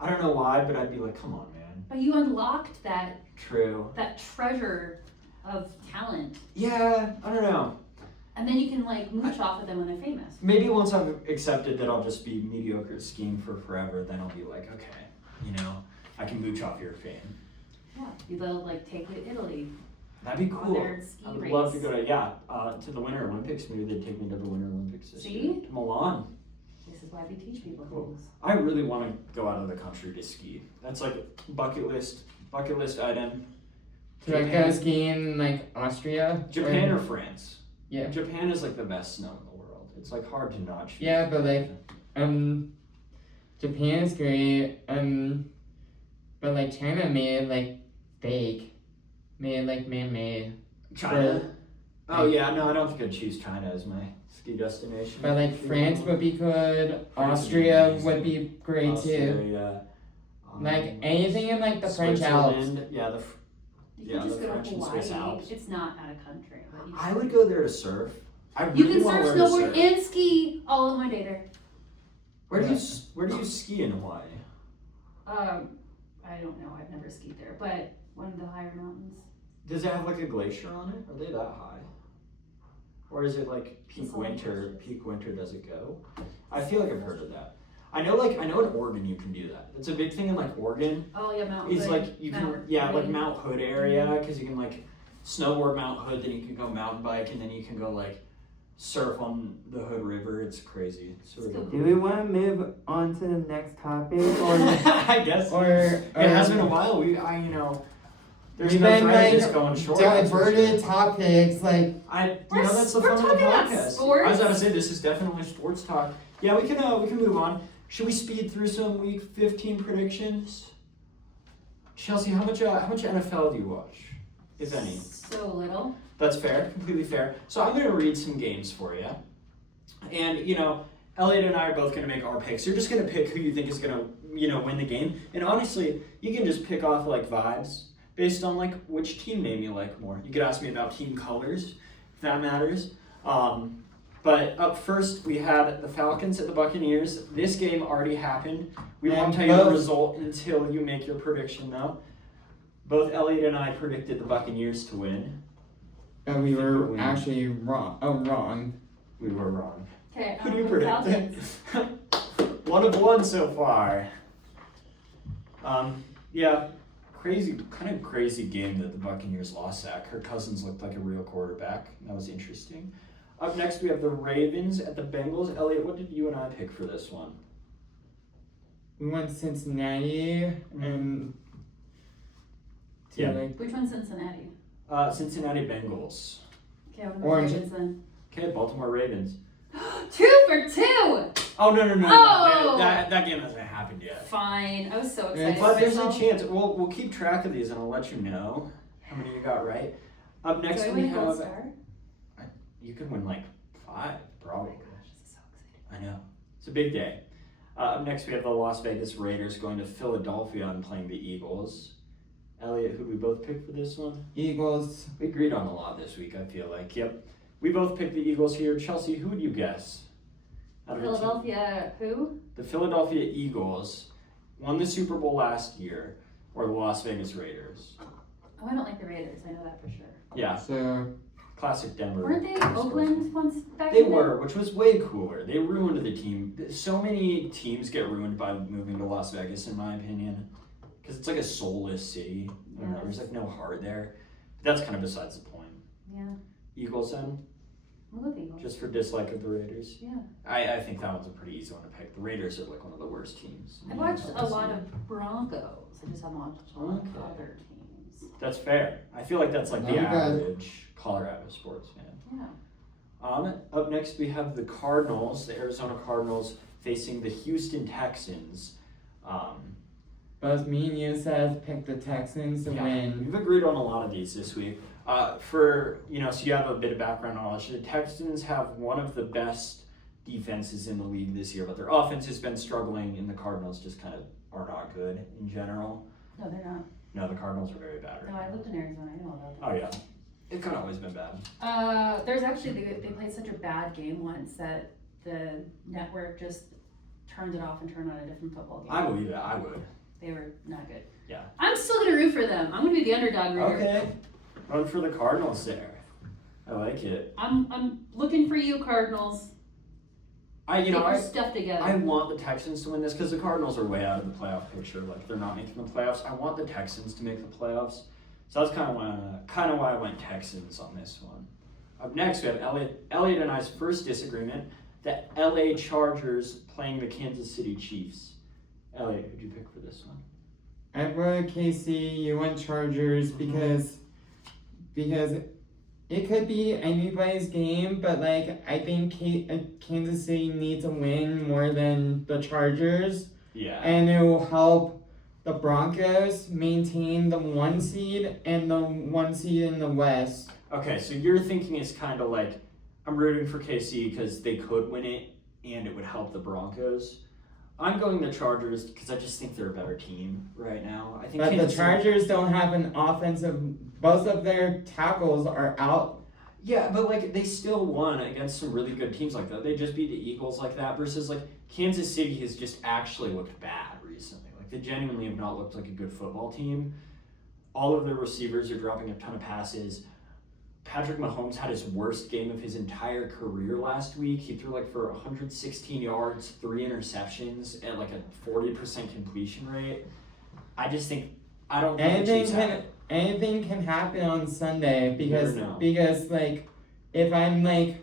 I don't know why, but I'd be come on, man. But you unlocked that treasure of talent, Yeah, I don't know. and then you can mooch off of them when they're famous. Maybe once I've accepted that I'll just be mediocre at skiing for forever, then I'll be okay, I can mooch off your fame. Yeah, they'll take you to Italy. That'd be On cool. their ski I would race. love to go to the Winter Olympics. Maybe they'd take me to the Winter Olympics this year. See? To Milan. This is why we teach people Cool. things. I really want to go out of the country to ski. That's bucket list item. To go skiing in Austria. Japan or France? Yeah. Japan is the best snow in the world. It's hard to not choose. Yeah, but Japan is great. But China made it fake. Made it man-made. China? Oh yeah, no, I don't think I'd choose China as my ski destination. But France would be good. France Austria would be would be great too. Australia, Anything in the French Alps. Switzerland, yeah, You Yeah, can just the go French to and Swiss Hawaii. Alps. It's not out of country. But I would go there to surf. I You really can want surf, to learn to snowboard, surf. and ski all in one day there. Where do you ski in Hawaii? I don't know. I've never skied there, but one of the higher mountains. Does it have a glacier on it? Are they that high? Or is it peak It's all winter? glaciers. Peak winter does it go? I feel I've heard of that. I know in Oregon you can do that. It's a big thing in Oregon. Oh yeah, Mount It's Hood. you Mount can Hood. Mount Hood area because you can snowboard Mount Hood, then you can go mountain bike, and then you can go surf on the Hood River. It's crazy. It's really Still cool. Do we want to move on to the next topic, or I guess or it has been a while. There's We've no been, threat of like, this going short. that's for diverted sure. topics, like, We're that's the we're fun of the talking about podcast. sports. I was about to say this is definitely sports talk. Yeah, we can move on. Should we speed through some week 15 predictions? Chelsea, how much NFL do you watch, if any? So little. That's fair, completely fair. So I'm gonna read some games for you, and Elliot and I are both gonna make our picks. You're just gonna pick who you think is gonna win the game, and honestly, you can just pick off like vibes based on like which team name you like more. You could ask me about team colors, if that matters. But up first, we had the Falcons at the Buccaneers. This game already happened. We won't tell you the result until you make your prediction, though. Both Elliot and I predicted the Buccaneers to win. and we were actually wrong. We were wrong. Okay. Who do you predict? 1 of 1 so far. Yeah, kind of crazy game that the Buccaneers lost at. Kirk Cousins looked like a real quarterback. That was interesting. Up next, we have the Ravens at the Bengals. Elliot, what did you and I pick for this one? We went Cincinnati and Yeah. Which one's Cincinnati? Cincinnati Bengals. Okay, what about Orange. Ravens then? Okay, Baltimore Ravens. 2 for 2! Oh, no. Oh! That game hasn't happened yet. Fine. I was so excited. But for there's a myself. chance. We'll keep track of these and I'll let you know how many you got right. Up next, Do I we win a gold have. star? You could win like 5, probably. Oh my gosh, this is so exciting. I know. It's a big day. Up next, we have the Las Vegas Raiders going to Philadelphia and playing the Eagles. Elliot, who we both picked for this one? Eagles. We agreed on a lot this week, I feel like. Yep. We both picked the Eagles here. Chelsea, who would you guess? Out of the team? Philadelphia, who? The Philadelphia Eagles won the Super Bowl last year, or the Las Vegas Raiders. Oh, I don't like the Raiders. I know that for sure. Yeah, So classic Denver. Weren't they sports. Oakland once back They in the day? were, which was way cooler. They ruined the team. So many teams get ruined by moving to Las Vegas, in my opinion, because it's like a soulless city. I don't know, there's like no heart there. But that's kind of besides the point. Yeah. Eagles then, We'll go with Eagles. just for dislike of the Raiders. Yeah. I think that one's a pretty easy one to pick. The Raiders are like one of the worst teams. I watched a lot of Broncos. I just haven't watched a lot of other teams. That's fair. I feel like that's like the Okay. average Colorado sports fan. Yeah. Up next, we have the Cardinals, the Arizona Cardinals, facing the Houston Texans. both me and you said pick the Texans to win. We've agreed on a lot of these this week. So you have a bit of background knowledge. The Texans have one of the best defenses in the league this year, but their offense has been struggling, and the Cardinals just kind of are not good in general. No, they're not. No, the Cardinals are very bad right No, I now. lived in Arizona. I know about that. Oh, yeah. It's kind of always been bad. There's actually they played such a bad game once that the network just turned it off and turned on a different football game. I believe it. I would. They were not good. Yeah. I'm still gonna root for them. I'm gonna be the underdog rooter. Okay. Run for the Cardinals there. I like it. I'm looking for you, Cardinals. Get your stuff together. I want the Texans to win this because the Cardinals are way out of the playoff picture. Like, they're not making the playoffs. I want the Texans to make the playoffs. So that's kind of why I went Texans on this one. Up next, we have Elliot and I's first disagreement. The LA Chargers playing the Kansas City Chiefs. Elliot, who'd you pick for this one? I went KC, you went Chargers because it could be anybody's game, but like I think Kansas City needs a win more than the Chargers, Yeah. and it will help the Broncos maintain the 1 seed and the 1 seed in the West. Okay, so your thinking is kind of like, I'm rooting for KC because they could win it and it would help the Broncos. I'm going the Chargers because I just think they're a better team right now. I think But the Kansas City- Chargers don't have an offensive. Both of their tackles are out. Yeah, but like they still won against some really good teams like that. They just beat the Eagles like that versus like Kansas City has just actually looked bad recently. Like they genuinely have not looked like a good football team. All of their receivers are dropping a ton of passes. Patrick Mahomes had his worst game of his entire career last week. He threw like for 116 yards, 3 interceptions, at like a 40% completion rate. I just think I don't think the Chiefs have it. Anything can happen on Sunday never know. because like if I'm like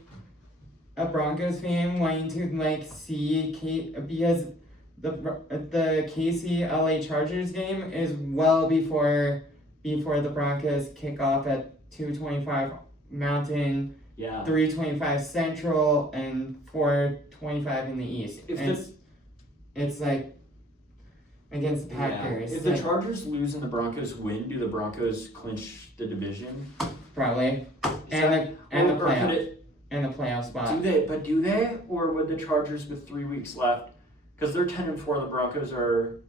a Broncos fan wanting to like see because the KC LA Chargers game is well before before the Broncos kick off at 2:25 Mountain, Yeah. 3:25 Central, and 4:25 in the East. If And the- it's like against the Yeah. Packers. If the like, Chargers lose and the Broncos win, do the Broncos clinch the division? probably Is and that- the and the or could playoff it- and the playoff spot. Do they? Or would the Chargers with 3 weeks left, because they're 10-4, the Broncos are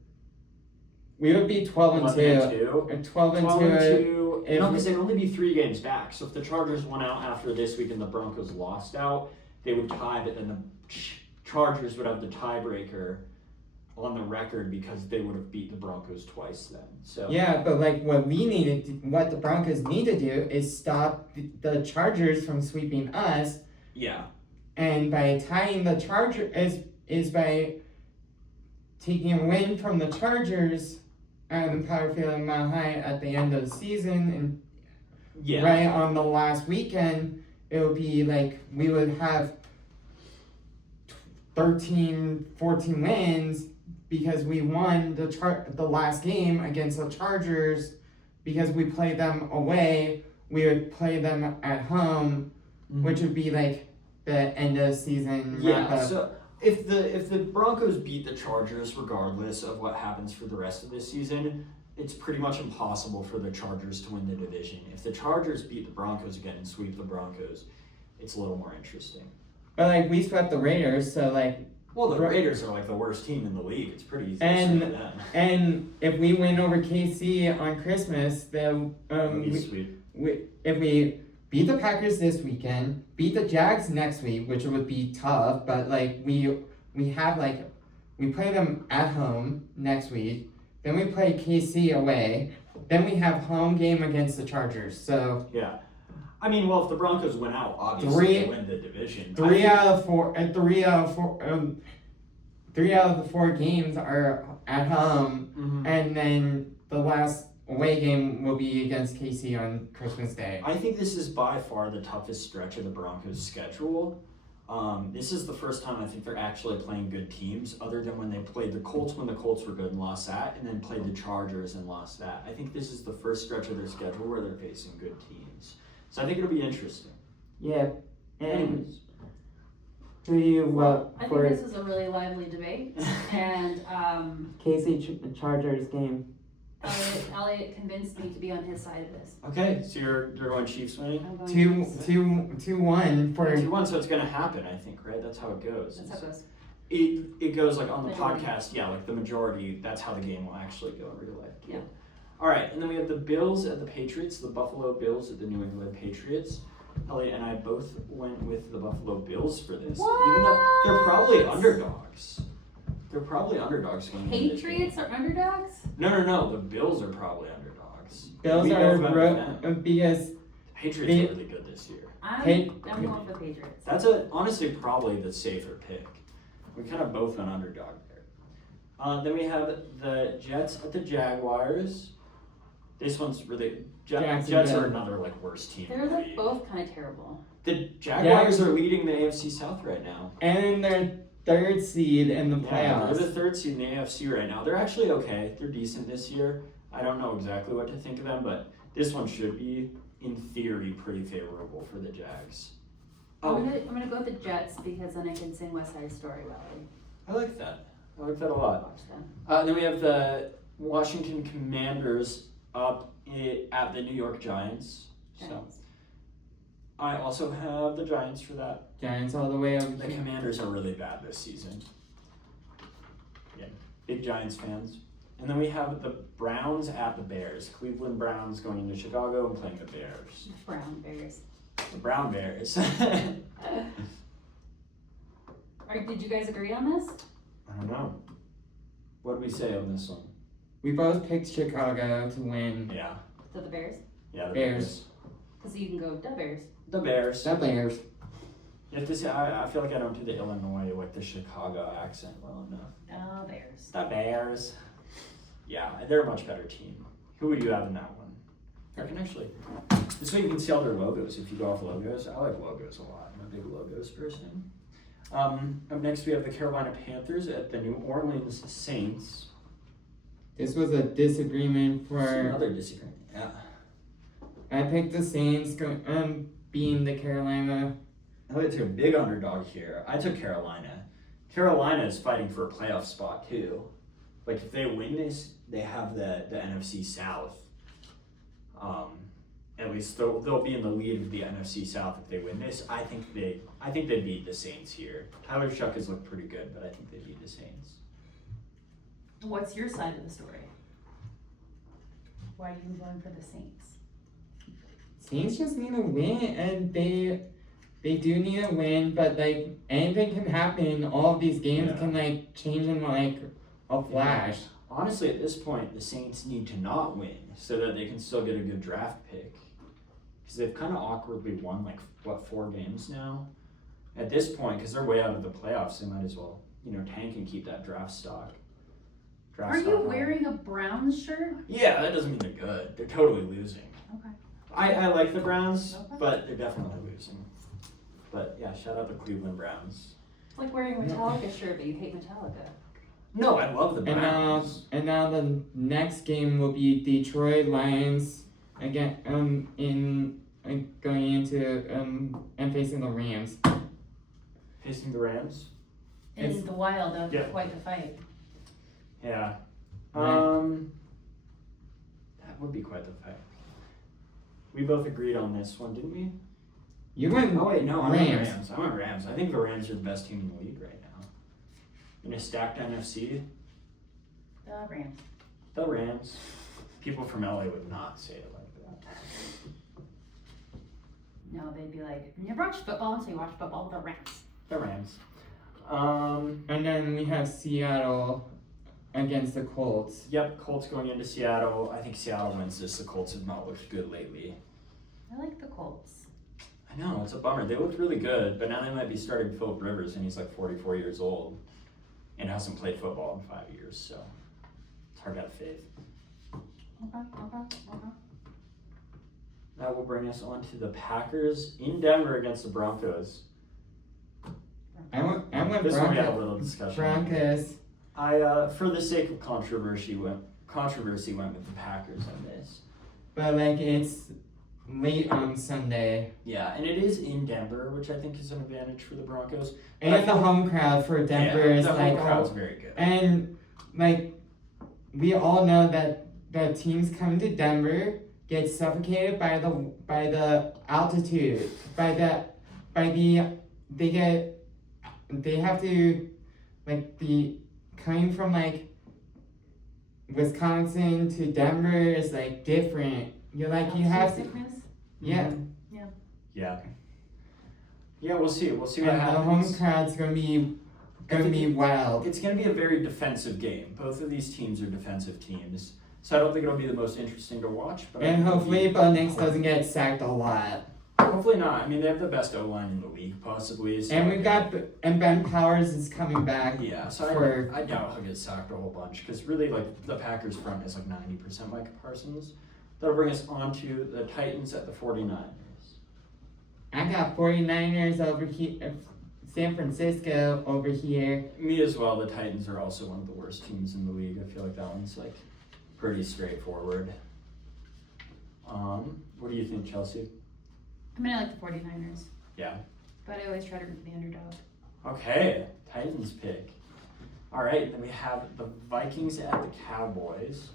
We would be 12-2. 11-2. Or 12-2. 12-2. if- No, because they'd only be 3 games back. So if the Chargers won out after this week and the Broncos lost out, they would tie, but then the Chargers would have the tiebreaker on the record because they would have beat the Broncos twice then. So Yeah, but like what the Broncos need to do is stop the Chargers from sweeping us, yeah. and by tying the Charger is by taking a win from the Chargers at the Power Field in Mile High at the end of the season, and Yeah. right on the last weekend, it would be like we would have 13, 14 wins because we won the last game against the Chargers because we played them away. We would play them at home, which would be like the end of season wrap Yeah, up. so if the Broncos beat the Chargers regardless of what happens for the rest of this season, it's pretty much impossible for the Chargers to win the division. If the Chargers beat the Broncos again and sweep the Broncos, it's a little more interesting. But like we swept the Raiders, so like Well, the Right. Raiders are like the worst team in the league. It's pretty easy And- to sweep them. and if we win over KC on Christmas, then It'd be sweet. if we beat the Packers this weekend, beat the Jags next week, which would be tough, but like we have like we play them at home next week, then we play KC away, then we have home game against the Chargers. So Yeah. I mean, well, if the Broncos win out, obviously they win the division. three out of the 4 games are at home, Mhm. and then the last away game will be against KC on Christmas Day. I think this is by far the toughest stretch of the Broncos' schedule. This is the first time I think they're actually playing good teams, other than when they played the Colts when the Colts were good and lost that, and then played the Chargers and lost that. I think this is the first stretch of their schedule where they're facing good teams. So I think it'll be interesting. Yeah, and Anyways. who do you vote I think for this is a really lively debate, and KC Chargers game? Elliot convinced me to be on his side of this. Okay, so you're going Chiefs winning? I'm going 2-1 for 2-1, so it's gonna happen, I think, right? That's how it goes. That's how it goes. It goes like on the Majority. podcast, yeah, like the majority, that's how the game will actually go in real life. Yeah. All right, and then we have the Bills at the Patriots, the Buffalo Bills at the New England Patriots. Elliot and I both went with the Buffalo Bills for this, even though they're probably What? underdogs. They're probably underdogs going into this game. Patriots are underdogs? No. The Bills are probably underdogs. Bills We are both went with them. because Patriots they- are really good this year. I'm going for the Patriots. That's honestly probably the safer pick. We kind of both went underdog there. Then we have the Jets at the Jaguars. This one's really Jets Jacksonville. are another like worst team. in They're the like league. both kind of terrible. The Jaguars are leading the AFC South right now. and they're 3rd seed in the Yeah, playoffs. they're the 3rd seed in the AFC right now. They're actually okay. They're decent this year. I don't know exactly what to think of them, but this one should be, in theory, pretty favorable for the Jags. I'm gonna go with the Jets because then I can sing West Side Story while I like that. I like that a lot. watch them. Then we have the Washington Commanders up at the New York Giants. So Giants. I also have the Giants for that. Giants all the way up. The Commanders are really bad this season. Yeah, big Giants fans. And then we have the Browns at the Bears. Cleveland Browns going into Chicago and playing the Bears. Brown Bears. The Brown Bears. Did you guys agree on this? I don't know. What did we say on this one? We both picked Chicago to win. Yeah. So the Bears? Yeah, the Bears. Bears. Because you can go the Bears. The Bears. The Bears. You have to say, I feel like I don't do the Illinois, like the Chicago accent well enough. The Bears. The Bears. Yeah, they're a much better team. Who would you have in that one? I can actually. This way you can see all their logos if you go off logos. I like logos a lot. I'm a big logos person. Up next we have the Carolina Panthers at the New Orleans Saints. this was a disagreement It's for. another disagreement. Yeah. I picked the Saints being the Carolina. I took a big underdog here. I took Carolina. Carolina is fighting for a playoff spot too. Like if they win this, they have the NFC South. At least they'll be in the lead of the NFC South if they win this. I think they beat the Saints here. Tyler Shuck has looked pretty good, but I think they beat the Saints. What's your side of the story? Why are you going for the Saints? Saints just need to win, and they do need to win, but like anything can happen. All of these games Yeah. can like change in like a flash. Honestly, at this point, the Saints need to not win so that they can still get a good draft pick. Because they've kind of awkwardly won, like, 4 games now? At this point, because they're way out of the playoffs, they might as well, tank and keep that draft stock. Are you wearing a Browns shirt? Yeah, that doesn't mean they're good. They're totally losing. Okay. I like the Browns, Okay. but they're definitely losing. But, yeah, shout out the Cleveland Browns. It's like wearing a Metallica shirt, but you hate Metallica. No, I love the Browns. And now the next game will be Detroit Lions again going into and facing the Rams. Facing the Rams? In It's- the wild of Yeah. quite the fight. Yeah. Right. That would be quite the fight. We both agreed on this one, didn't we? You went Oh wait, no, I went Rams. Rams. I went Rams. I think the Rams are the best team in the league right now. In a stacked NFC, The Rams. the Rams. People from LA would not say it like that. No, they'd be like, you never watched football until you watch football with the Rams. The Rams. And then we have Seattle against the Colts. Yep, Colts going into Seattle. I think Seattle wins this. The Colts have not looked good lately. I like the Colts. I know, it's a bummer. They looked really good, but now they might be starting Philip Rivers, and he's like 44 years old and hasn't played football in 5 years, so it's hard to have faith. Okay. That will bring us on to the Packers in Denver against the Broncos. I went This one we had a Broncos. little discussion. Broncos. I, for the sake of controversy, went with the Packers on this. But like it's late on Sunday. Yeah, and it is in Denver, which I think is an advantage for the Broncos. And the home crowd for Denver is the like home crowd's very good. and like we all know that the teams coming to Denver get suffocated by the altitude, they have to like the coming from like Wisconsin to Denver is like different. You're like you have to Sickness? yeah. Yeah. Yeah, we'll see. We'll see And what the happens. home crowd's gonna be wild. It's going to be a very defensive game. Both of these teams are defensive teams. So I don't think it'll be the most interesting to watch. But I And think it'll hopefully be- Bo Nix doesn't get sacked a lot. Hopefully not. I mean, they have the best O-line in the league, possibly. So And and Ben Powers is coming back. Yeah, so for- I doubt he'll get sacked a whole bunch. Because really, like, the Packers front is like 90% Micah Parsons. That'll bring us on to the Titans at the 49ers. I got 49ers over here, San Francisco over here. Me as well. The Titans are also one of the worst teams in the league. I feel like that one's like pretty straightforward. What do you think, Chelsea? I mean, I like the 49ers. Yeah. But I always try to root for the underdog. Okay, Titans pick. All right, then we have the Vikings at the Cowboys.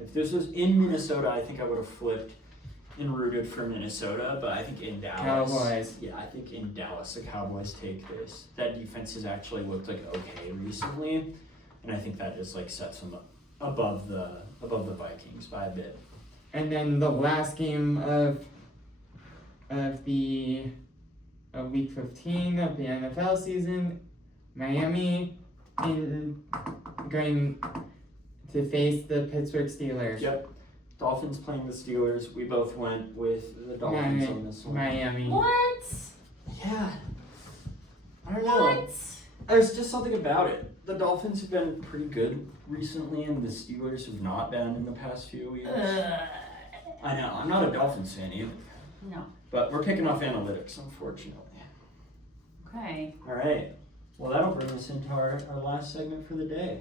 If this was in Minnesota, I think I would have flipped and rooted for Minnesota, but I think in Dallas. Cowboys. Yeah, I think in Dallas the Cowboys take this. That defense has actually looked like okay recently, and I think that just like sets them above the Vikings by a bit. And then the last game of week 15 of the NFL season, Miami going to face the Pittsburgh Steelers. Yep. Dolphins playing the Steelers. We both went with the Dolphins on this one. Miami. What? Yeah. I don't know. What? There's just something about it. The Dolphins have been pretty good recently, and the Steelers have not been in the past few years. I know. I'm not a Dolphins fan either. No. But we're picking off analytics, unfortunately. Okay. All right. Well, that'll bring us into our last segment for the day.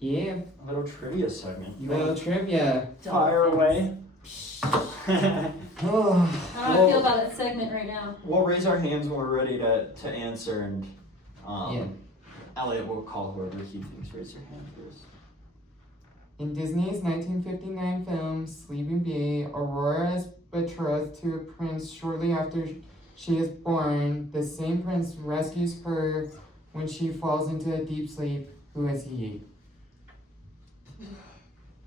Yeah, A little trivia segment. You little want trivia. to fire away? Oh, How do I feel about that segment right now? We'll raise our hands when we're ready to answer, and Yeah. Elliot will call whoever he thinks raise their hand first. in Disney's 1959 film Sleeping Beauty, Aurora is betrothed to a prince shortly after she is born. The same prince rescues her when she falls into a deep sleep. Who is he?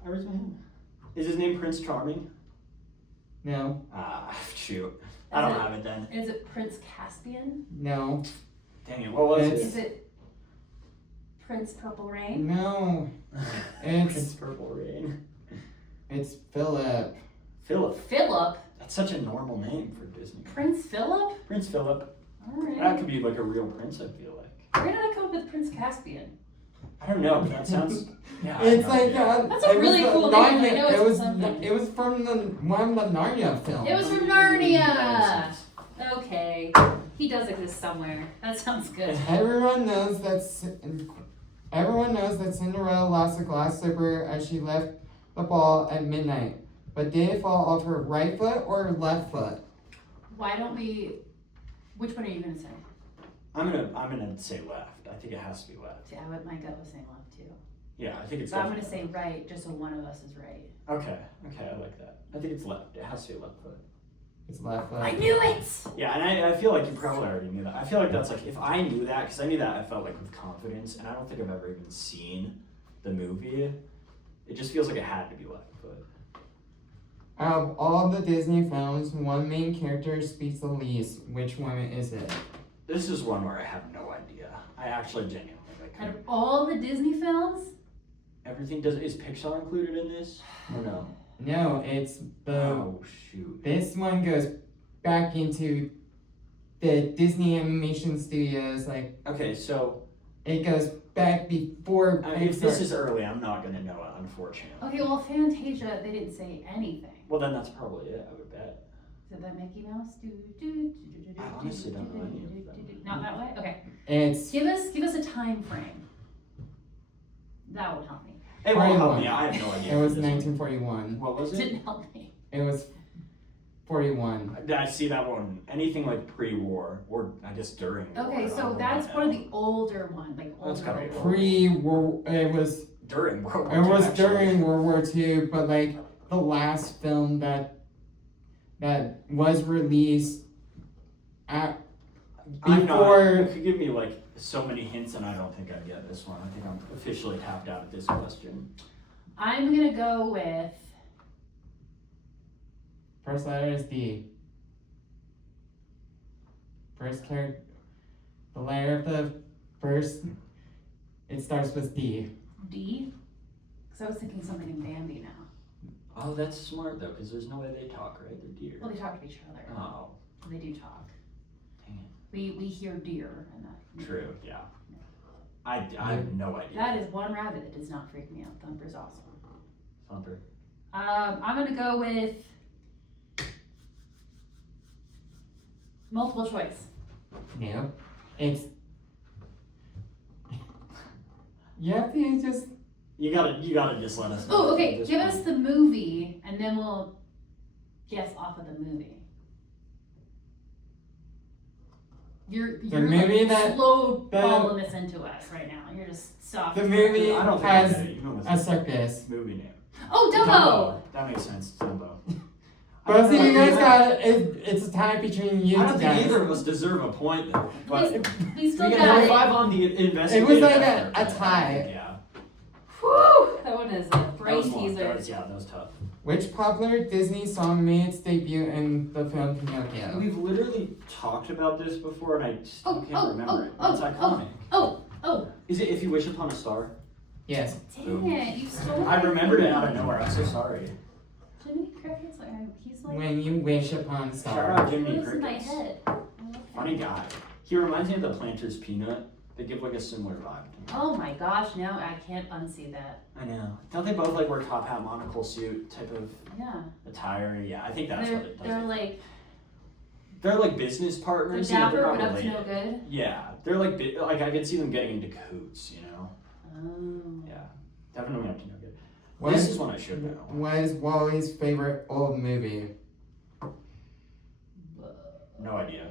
I raised my hand. Is his name Prince Charming? No, Ah, shoot. I don't have it then. Is it Prince Caspian? no, Dang it, what was It's- Is it Prince Purple Rain? no. Prince It's Purple Rain. it's Philip. Philip. Philip? That's such a normal name for Disney. Prince Philip? Prince Philip. That Alright. could be like a real prince, I feel like. Where did I come up with Prince Caspian? I don't know, but that sounds. Yeah. I It's have no like idea. That's a it was really the cool name. I Narnia- know it's it was something. it was from the one of the Narnia films. It was from That Narnia! makes sense. Okay. He does exist somewhere. That sounds good. Everyone knows that Cinderella lost a glass slipper as she left the ball at midnight. But did it fall off her right foot or her left foot? Why don't we. Which one are you gonna say? I'm gonna say left. I think it has to be left. See, my gut was saying left too. Yeah, I think it's. So I'm gonna definitely say right, just so one of us is right. left. Okay, I like that. I think it's left. It has to be left foot. It's left foot. I knew it! Yeah, and I feel like you probably already knew that. I feel like that's like, if I knew that, because I knew that I felt like with confidence, and I don't think I've ever even seen the movie, it just feels like it had to be left foot. Out of all the Disney films, one main character speaks the least. Which one is it? This is one where I have no idea. I actually genuinely like. Out of all the Disney films, Everything is Pixar included in this? Or no? No, it's the. Oh shoot. This one goes back into the Disney Animation Studios. Like Okay, so it goes back before if this Pixar. is early, I'm not gonna know it, unfortunately. okay, well, Fantasia, they didn't say anything. Well, then that's probably it. I would bet. Is it that Mickey Mouse? I honestly don't know any of them. Not that way? Okay. It's Give us a time frame. That would help me. It won't help 41. me. I have no idea. It was This one. 1941. What was it? Didn't help me. It was 41. I see that one. Anything like pre-war, or I guess during. war, Okay, I so don't that's know. one of the older ones, like That's older. gotta be older. Pre-war. It was during World War It II, was actually. during World War II, but like the last film that was released at I'm not. before. You could give me like so many hints, and I don't think I'd get this one. I think I'm officially tapped out of this question. I'm gonna go with First letter is D. First character, the letter of the first, it starts with D. D. Because I was thinking something in Bambi now. Oh, that's smart though, because there's no way they talk, right? They're deer. Well, they talk to each other. Oh, They do talk. dang We hear deer and that. it. True. Yeah. I have no idea. That is one rabbit that does not freak me out. Thumper's awesome. Thumper. I'm gonna go with multiple choice. No, it's. You have to just. You gotta just let us know. Oh, at okay. this Give point. us the movie, and then we'll guess off of the movie. You're movie like that- slow the- balling this into us right now. You're just soft. The movie I don't think I has get it. You know a what's circus. movie name. Oh, Dumbo. That makes sense. Dumbo. Both of you guys I got it. It's a tie between you don't two think guys. either of us deserve a point though. But We still we get got high it. five on the investigative. It was like effort. a tie. Yeah. Whew, that one is a That brain was long. teaser. That was tough. Which popular Disney song made its debut in the film Pinocchio? We've literally talked about this before, and I still Oh, can't oh, remember it. oh, It's oh, iconic. Oh, Is it If You Wish Upon a Star? Yes. dang it! You stole I it. remembered it out of nowhere. I'm so sorry. Jiminy Cricket's like he's like When you wish upon a Shout star. out Jiminy lives in my Crickets. head. I love him. Funny guy. He reminds me of the Planters Peanut. They give like a similar vibe to me. Oh my gosh! Now I can't unsee that. I know. Don't they both like wear top hat, monocle suit type of Yeah, attire? Yeah, I think that's what it does. they're like They're like business the partners. You know, dapper they're but not up to related. no good. Yeah, they're like like I could see them getting into cahoots. You know. Oh. Yeah. Definitely up to no good. What This is, is one I should know. what is Wally's favorite old movie? No idea.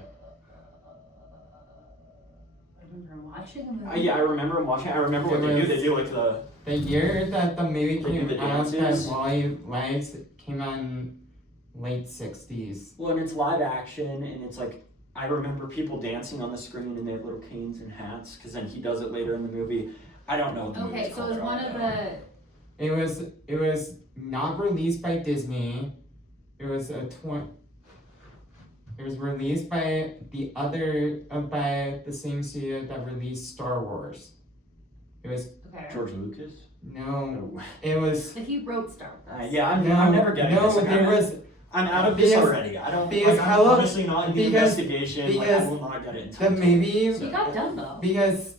I remember watching a movie. Yeah, I remember him watching. I remember what It they do. was- They do like the. The year that the movie They do came the out that dances. Wally likes came out in late 60s. Well, and it's live action, and it's like I remember people dancing on the screen, and they have little canes and hats. Because then he does it later in the movie. I don't know what the Okay, movie's so called it was at all, one of though. the. It was not released by Disney. It was It was released by by the same studio that released Star Wars. It was Okay. George Lucas. no. No. It was That he wrote Star Wars. Yeah, I'm no. never getting no. this. Like, There was I'm out of this because- already. I don't. because Like, Hello- I'm honestly not in the because- investigation. Like, I because will not get it. the movie He got done though. because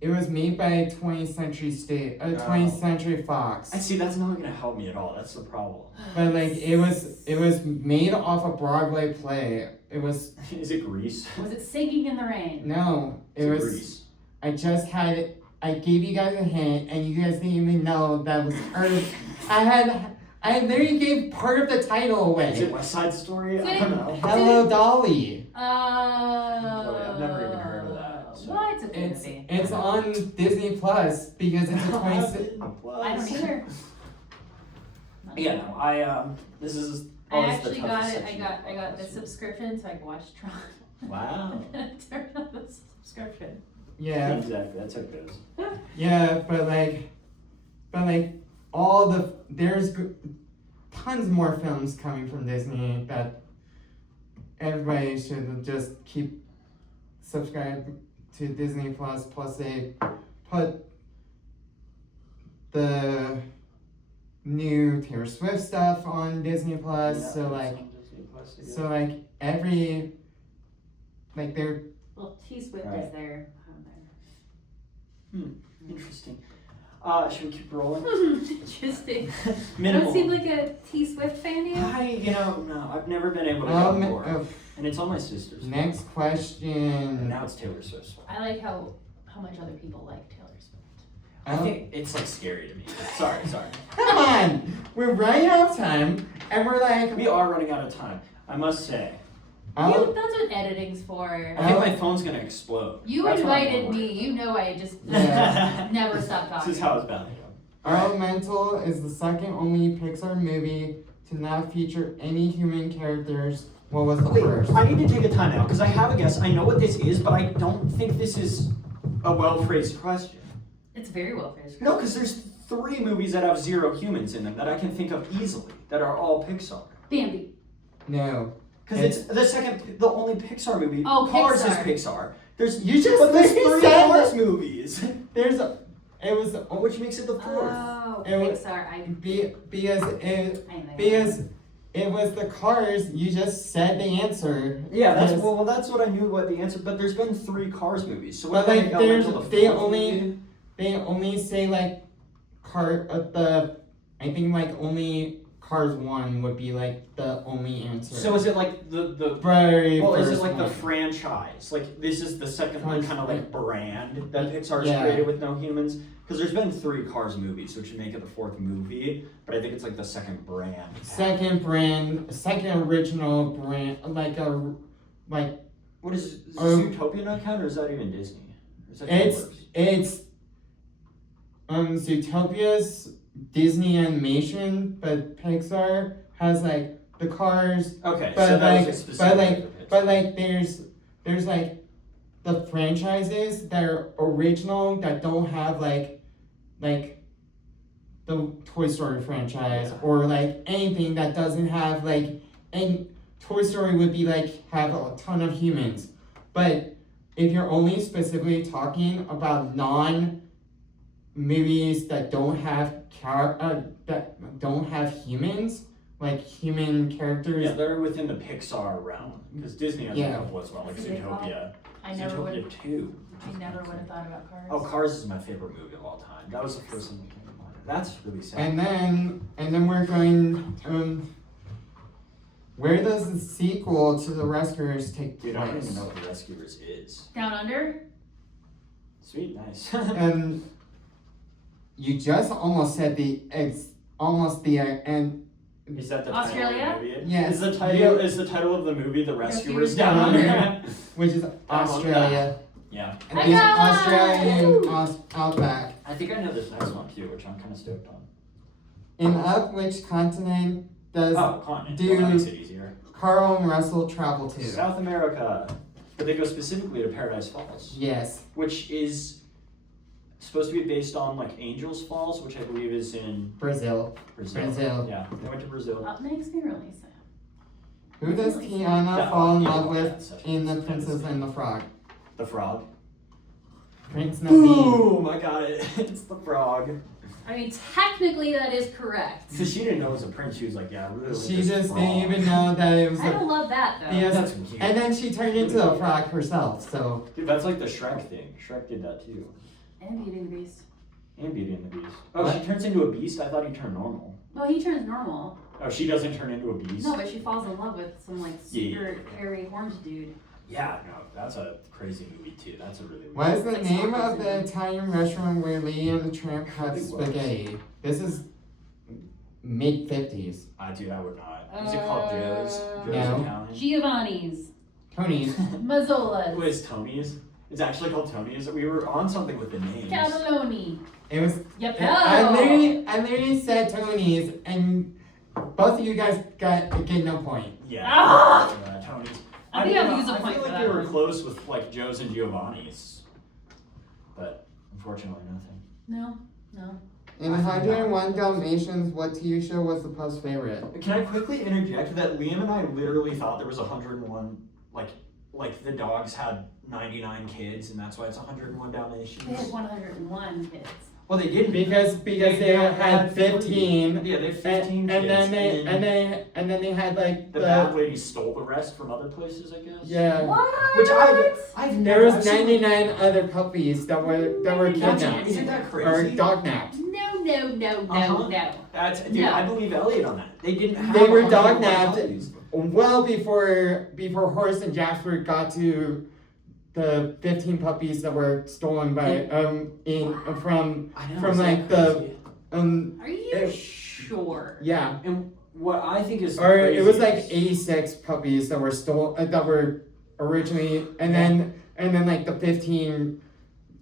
it was made by 20th Century 20th Century Fox. I see. That's not gonna help me at all. That's the problem. But like it was made off a Broadway play. It was Is it Grease? Was it Singing in the Rain? no. It Is was. Grease? I just had it. I gave you guys a hint, and you guys didn't even know that was part of. I literally gave part of the title Is it away. West Side Story? I don't know. Hello, Dolly. I've never even heard of that, so. What? It's a good It's movie. it's on Disney Plus because it's a 20. I don't either. Yeah, no. This is. I always the actually toughest got it. section I of got the this. subscription so I can watch Tron. Wow. Turn on the subscription. Yeah, Exactly. That's how it goes. yeah, but like there's tons more films coming from Disney that everybody should just keep subscribe to Disney Plus. Plus they put the new Taylor Swift stuff on Disney Plus. Yeah, So it's like on Disney Plus again. so like every like they're Well, T Swift Right. is there. Interesting. Should we keep rolling? Interesting. Minimal. Don't seem like a T Swift fan, do you? No, I've never been able to get more. And it's all my sisters. next And question. now it's Taylor Swift's fault. I like how much other people like Taylor Swift. I think it's like scary to me. Sorry. Come on, we're running out of time, and we're like, We are running out of time. I must say. oh, That's what editing's for. I think my phone's gonna explode. You That's what I'm invited worried. me. You know I just Yeah. never stop talking. This is how it's bound to go. Elemental is the second only Pixar movie to not feature any human characters. What was the Wait, first? I need to take a time out because I have a guess. I know what this is, but I don't think this is a well phrased question. It's very well phrased. No, because there's 3 movies that have 0 humans in them that I can think of easily that are all Pixar. Bambi. No. Because it's the only Pixar movie. Oh, Cars Pixar. is Pixar. There's You just but there's literally 3 said Cars that. movies, It was which makes it the 4th. Oh, It was- Pixar. I because it was the Cars. You just said the answer. Yeah, that's Yes. well, that's what I knew what the answer. But there's been 3 Cars movies, so But, what like, there's- Elemental the they 4th only- movie? They only say like I think like only Cars 1 would be like the only answer. So is it like the very well, is first it like the one. franchise? Like this is the second like kind of like brand that Pixar's Yeah. created with no humans? Because there's been 3 Cars movies, which would make it the 4th movie. But I think it's like the second brand. Second brand, second original brand, like What is Um, Zootopia not count, or is that even Disney? Or is that it's DreamWorks? Zootopia's Disney animation, but Pixar has like the Cars, Okay, but so that like- was a but specific like- for Pixar. but like there's like the franchises that are original that don't have like the Toy Story franchise Yeah. or like anything that doesn't have like and Toy Story would be like have a ton of humans, but if you're only specifically talking about movies that don't have that don't have humans, like human characters. Yeah, they're within the Pixar realm because Disney has Yeah. a couple as well, like What's it called? Zootopia. I never Zootopia would. 2. I never would have thought about Cars. Oh, Cars is my favorite movie of all time. That was the first thing that came to mind. That's really sad. And then we're going. Where does the sequel to The Rescuers take Dude, I don't even place? know what The Rescuers is. Down Under. Sweet, nice. And You just almost said almost the and Is that the Australia? title of the movie? yes, Is the title of the movie The Rescuers Rescuers Down Down Under? Under. which is Australia. Yeah. And I it's got Australian one! outback. I think I know this next one too, which I'm kind of stoked on. In up which continent does Oh, continent. do- Well, that makes it easier. Carl and Russell travel to? South America. But they go specifically to Paradise Falls, Yes. which is supposed to be based on like Angels Falls, which I believe is in Brazil. Brazil. Brazil. Yeah, they went to Brazil. That makes me really sad. Who does Really? Tiana That- fall in yeah, love that's with such a- in The that is- Princess and the Frog? The frog. Prince Naveen. Boom! I got it. It's the frog. I mean, technically that is correct. So she didn't know it was a prince. She was like, yeah, really. She just didn't even know that it was I a. don't love that though. Yes. That's cute. And then she turned into a frog herself. So Dude, that's like the Shrek thing. Shrek did that too. And Beauty and the Beast. And Beauty and the Beast. Oh, What? she turns into a beast? I thought he turned normal. Well, he turns normal. Oh, she doesn't turn into a beast? No, but she falls in love with some like Yeah. super hairy horned dude. Yeah, no, that's a crazy movie too. That's a really weird what is the Like name soccer of the team. Italian restaurant where Lee and the Tramp had It was. spaghetti? This is mid 50s. Dude, I would not. Is it called Joe's? Joe's No. Italian? Giovanni's. Tony's. Mazzolas. Wait, it's Tony's? It's actually called Tony's? We were on something with the names. Cannelloni. It was. Yep. I literally said Tony's, and both of you guys get no point. Yeah. Ah! Tony's. I think I've used a I point feel for like that they were one. close with like Joe's and Giovanni's. But unfortunately, nothing. No, no. In 101 Dalmatians, what TV show was the Puff's favorite? Can I quickly interject that Liam and I literally thought there was 101, like the dogs had 99 kids and that's why it's 101 Dalmatians? They had 101 kids. Well, they didn't. Because they had 15. Yeah, they had 15 And kids. then they had like the bad lady stole the rest from other places, I guess. yeah. What? Which I've There never. was I've seen- 99 other puppies that were That's, kidnapped isn't that or crazy? dog napped. No, Uh-huh. no. That's, dude, No. I believe Elliot on that. They didn't have. They were 101 dog napped. puppies. Well before Horace and Jasper got to the 15 puppies that were stolen by from I know. From, isn't like, that the- crazy? Are you It- sure? yeah. And what I think is Or it was crazy like is- 86 puppies that were that were originally, and then like the 15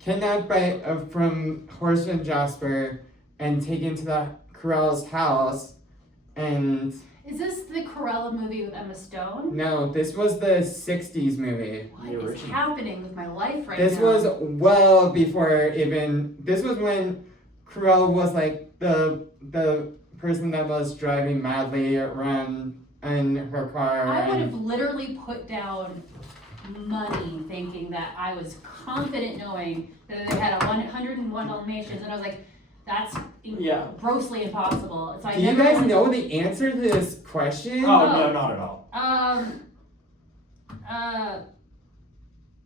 kidnapped by from Horace and Jasper and taken to the Corral's house, and Is this the Corella movie with Emma Stone? no, this was the 60s movie. What The is original. happening with my life right This now? was well before even. This was when Corella was like the person that was driving madly around in her car. I would and- have literally put down money thinking that I was confident knowing that they had 101 Dalmatians, and I was like, that's Yeah. grossly impossible. So I Do you never guys wanted- know the answer to this question? Oh no, not at all.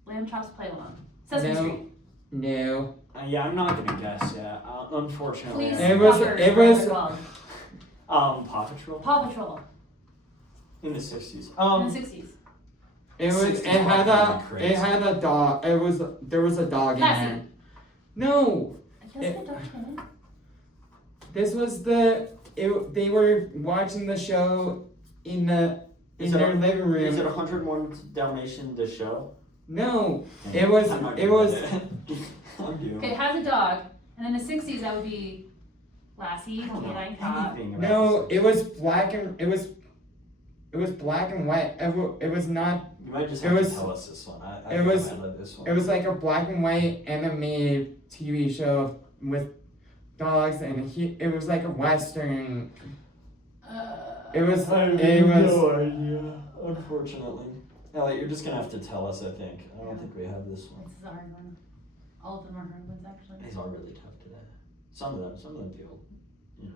Lamb Chops Play Along. Sesame No. Street. No. Yeah, I'm not gonna guess. Yeah, unfortunately. Please. It was- Walker, it whatever was- it's called. Paw Patrol Paw Patrol in the 60s. in the 60s. It was. 60s It had Walker a. would be It had a dog. It was. There was a dog in Lassie. there. No. I guess I don't get it. This was the. They were watching the show in their living room. Is it 101 Dalmatian the show? No. It was. I'm not It good was. at it. I'm doomed. Okay, it has a dog, and in the 60s that would be Lassie, I don't know Canine Cop. anything about No. this. It was black and. It was. It was black and white. It was not. You might just it have was- to tell us this one. I it was- I love this one. It was like a black and white animated TV show with dogs, and it was like a western. It was. I have It was. no idea. Unfortunately, Elliot, you're just gonna have to tell us. I think. I don't think we have this one. This is a hard one. All of them are hard ones, actually. These are really tough today. Some of them feel, you know.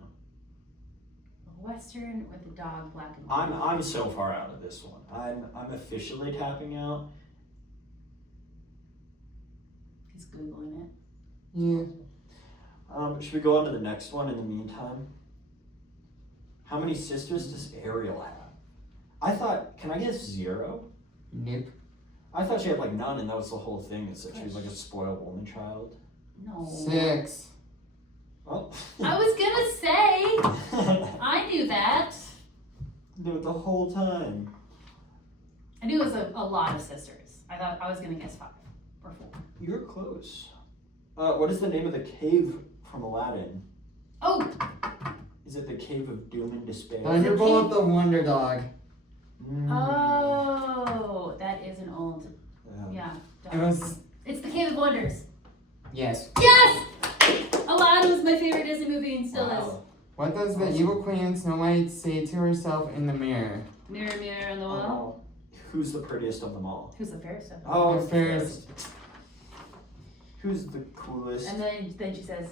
Western with a dog, black and white. I'm so far out of this one. I'm officially tapping out. He's Googling it. Yeah. Should we go on to the next one in the meantime? How many sisters does Ariel have? I thought, can I guess 0? Nope. I thought she had like none, and that was the whole thing. Is that she was like a spoiled only child. No. 6. Oh. I was gonna say, I knew that. Do it the whole time. I knew it was a lot of sisters. I thought I was gonna guess 5 or 4. You're close. What is the name of the cave from Aladdin? Oh, Is it the Cave of Doom and Despair? Thunderbolt the Wonder Dog. Mm. oh, that is an old. Yeah. It was, It's the Cave of Wonders. yes. Yes! Aladdin was my favorite Disney movie and still is. Wow. What does the evil queen Snow White say to herself in the mirror? Mirror, mirror on the wall. Who's the prettiest of them all? Who's the fairest of them? Oh, The fairest. Who's the coolest? And then she says,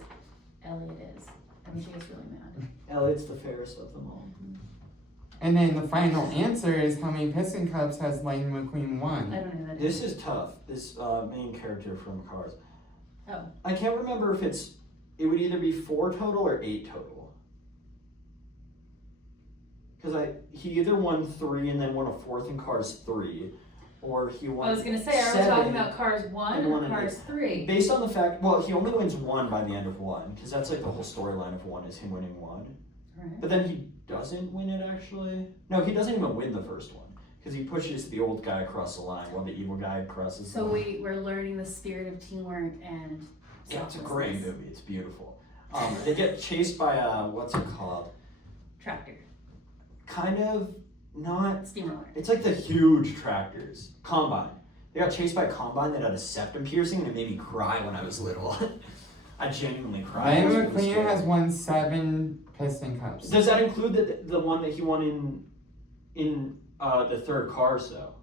Elliot is. And she gets really mad. Elliot's the fairest of them all. And then the final answer is how many piston cups has Lightning McQueen I won? don't know who that is. This is tough. This main character from Cars. Oh. I can't remember if it would either be 4 total or 8 total. Because he either won 3 and then won a 4th in Cars 3, or he won. I was gonna say, are we 7 talking about Cars 1 and or 1 and Cars 3? Based on the fact, well, he only wins 1 by the end of 1, because that's like the whole storyline of 1 is him winning 1. Alright. But then he doesn't win it actually. No, he doesn't even win the first one, because he pushes the old guy across the line while the evil guy crosses. So the line. we're learning the spirit of teamwork and Yeah, it's a great selflessness. movie. It's beautiful. They get chased by what's it called? Tractor. Kind of not. Steamroller. It's like the huge tractors. Combine. They got chased by a combine that had a septum piercing, and it made me cry when I was little. I genuinely cried. Lightning I was really McQueen scared. has won 7 piston cups. Does that include the one that he won in the third Cars though?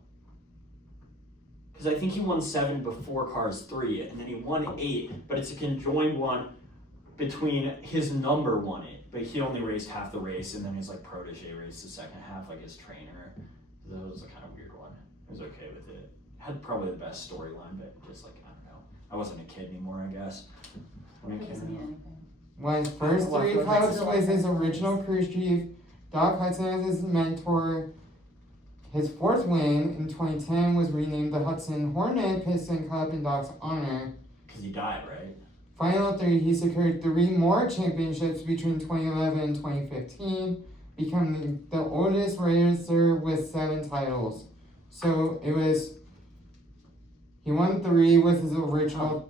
Because I think he won 7 before Cars 3, and then he won 8, but it's a conjoined one between his number won it, but he only raced half the race, and then his like protege raced the second half, like his trainer. That was a kind of weird one. I was okay with it. Had probably the best storyline, but just like I don't know. I wasn't a kid anymore, I guess. When That it doesn't came mean out. anything. Won his first Oh, 3 wow. cups was his original crew chief, Doc Hudson as his mentor. His 4th win in 2010 was renamed the Hudson Hornet Piston Cup in Doc's honor. Because he died, right? Final 3, he secured 3 more championships between 2011 and 2015, becoming the oldest racer with 7 titles. So it was, he won 3 with his original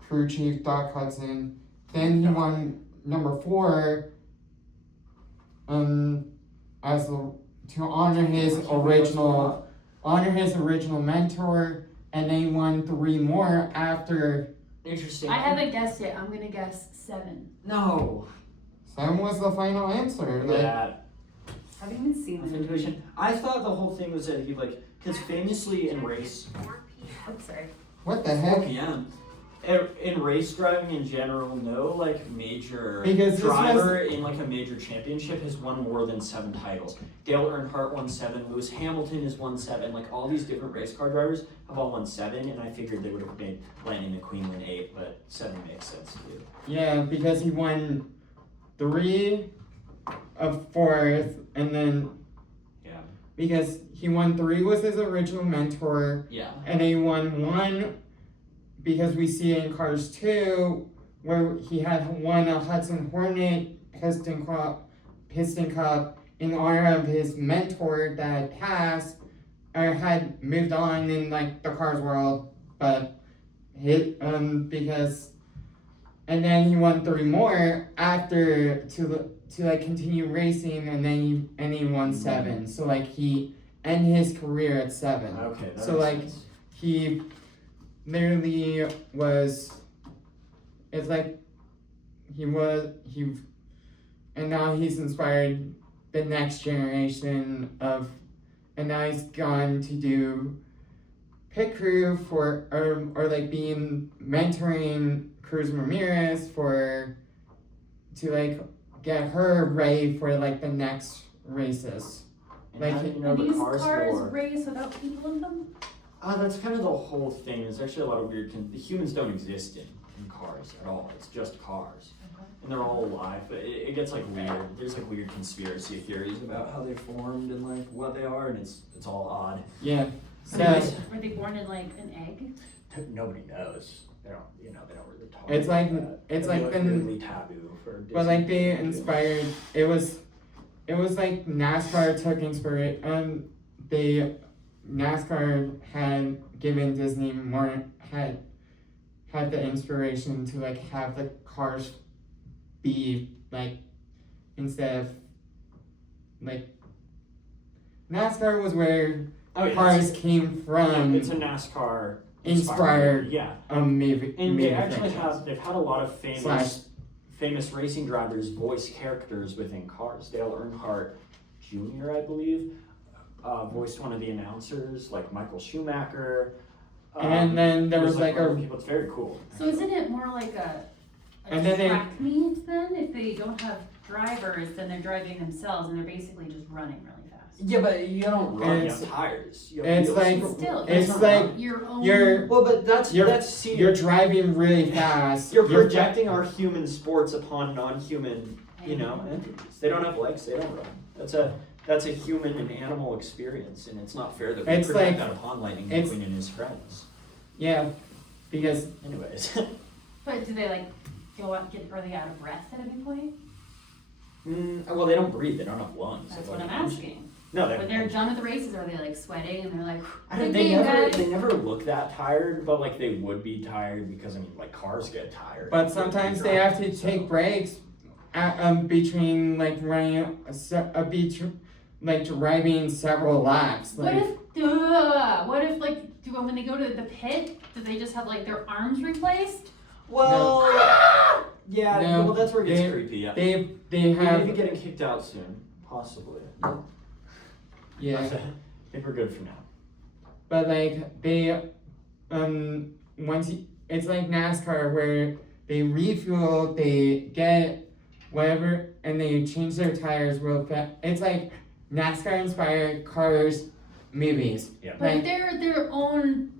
crew chief, Doc Hudson. Then he won number 4, as the, to honor his original mentor, and then he won 3 more after. Interesting. I haven't guessed yet. I'm gonna guess 7. No. 7 was the final answer. Like, Yeah. Have you even seen With the intuition. I thought the whole thing was that he because famously in race, Oops, sorry. what the 4 heck? p.m. In race driving in general, no like major Because this driver in like a major championship has won more than 7 titles. Dale Earnhardt won 7. Lewis Hamilton has won 7. Like all these different race car drivers have all won 7, and I figured they would have made Lightning McQueen win 8, but 7 makes sense too. Yeah, because he won 3 of 4th, and then Yeah. because he won 3 with his original mentor, Yeah. and then he won 1 because we see in Cars 2 where he had won a Hudson Hornet Piston Cup in honor of his mentor that had passed or had moved on in like the Cars world, but because and then he won 3 more after to like continue racing, and then he won 7. So like he ended his career at 7. Okay. That So, makes like, sense. He literally was. It's like and now he's inspired the next generation of, and now he's gone to do pit crew for or like being mentoring Cruz Ramirez to like get her ready for like the next races. And like, how do you know And the these cars cars lore? race without people in them? That's kind of the whole thing. There's actually a lot of weird. The humans don't exist in cars at all. It's just cars, and they're all alive. But it gets like weird. There's like weird conspiracy theories about how they formed and like what they are, and it's all odd. Yeah. So Anyways, Were they born in like an egg? nobody knows. they don't, you know, they don't really talk. It's about like- that. it's I feel like it's been- really taboo for Disney. But like they to do. inspired. It was like NASCAR took inspiration. NASCAR had given Disney more had the inspiration to like have the cars be like instead of like NASCAR was where Oh, yeah, cars came from. it's a NASCAR inspired Yeah, movie. and they movie actually franchise. they've had a lot of famous Slash- famous racing drivers voice characters within cars. Dale Earnhardt Jr., I believe, voiced one of the announcers, like Michael Schumacher. And then there there's, was like other a people. It's very cool. So isn't it more like a And then they- track meet then? If they don't have drivers, then they're driving themselves and they're basically just running really fast. Yeah, but you don't run. You It's- have tires. You it's wheels. like- Still, it's that's like not your own. Well, but that's You're- see, you're driving really fast. you're projecting our human sports upon non-human, you know, entities. They don't have legs. They don't run. That's a human and animal experience, and it's not fair that we It's project like- that upon Lightning it's- McQueen and his friends. Yeah, because Anyways, But do they like go out and are they out of breath at any point? well, they don't breathe. They don't have lungs. That's They what I'm don't- asking. No, When they're done with the races, are they like sweating and they're like, I don't, "Good they game, never guys." they never look that tired, but like they would be tired because I mean like cars get tired. but sometimes they have to take breaks between like running like driving several laps. What Like if like when they go to the pit, do they just have like their arms replaced? Well, yeah, No, well that's where it gets they- creepy. Yeah, they we may have be getting kicked out soon, possibly. yeah. I think we're good for now. But like they it's like NASCAR where they refuel, they get whatever, and they change their tires real fast. It's like NASCAR inspired cars movies. But Like- if they're their own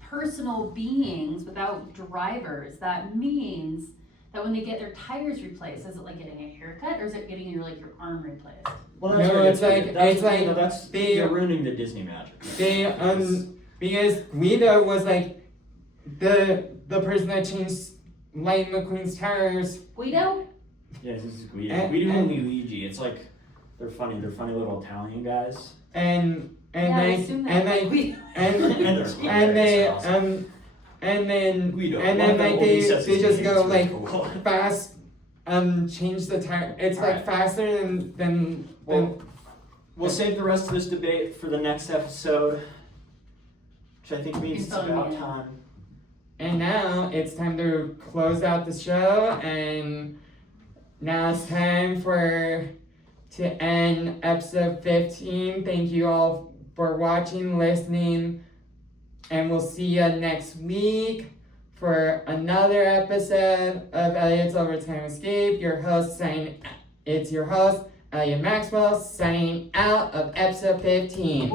personal beings without drivers, that means that when they get their tires replaced, is it like getting a haircut or is it getting your arm replaced? Well, No, where it it's gets like- weird. That's, it's like you know, that's they- you're ruining the Disney magic. They because Guido was like the person that changed Lightning McQueen's tires. Guido? Yeah, this is Guido. And- Guido and- and Luigi. It's like they're funny little Italian guys. And Yeah, I like assume that. and like Guido. and And they're and they hilarious, awesome. and then Guido. and One then of them like only they says his just name, go it's really like cool. fast change the tire. It's like Alright. faster than Well, we'll save the rest of this debate for the next episode, which I think means it's You're filling about me in. time. And now it's time to close out the show, and now it's time to end episode 15. Thank you all for watching, listening, and we'll see you next week for another episode of Elliot's Overtime Escape. It's your host, Elliot Maxwell, signing out of episode 15.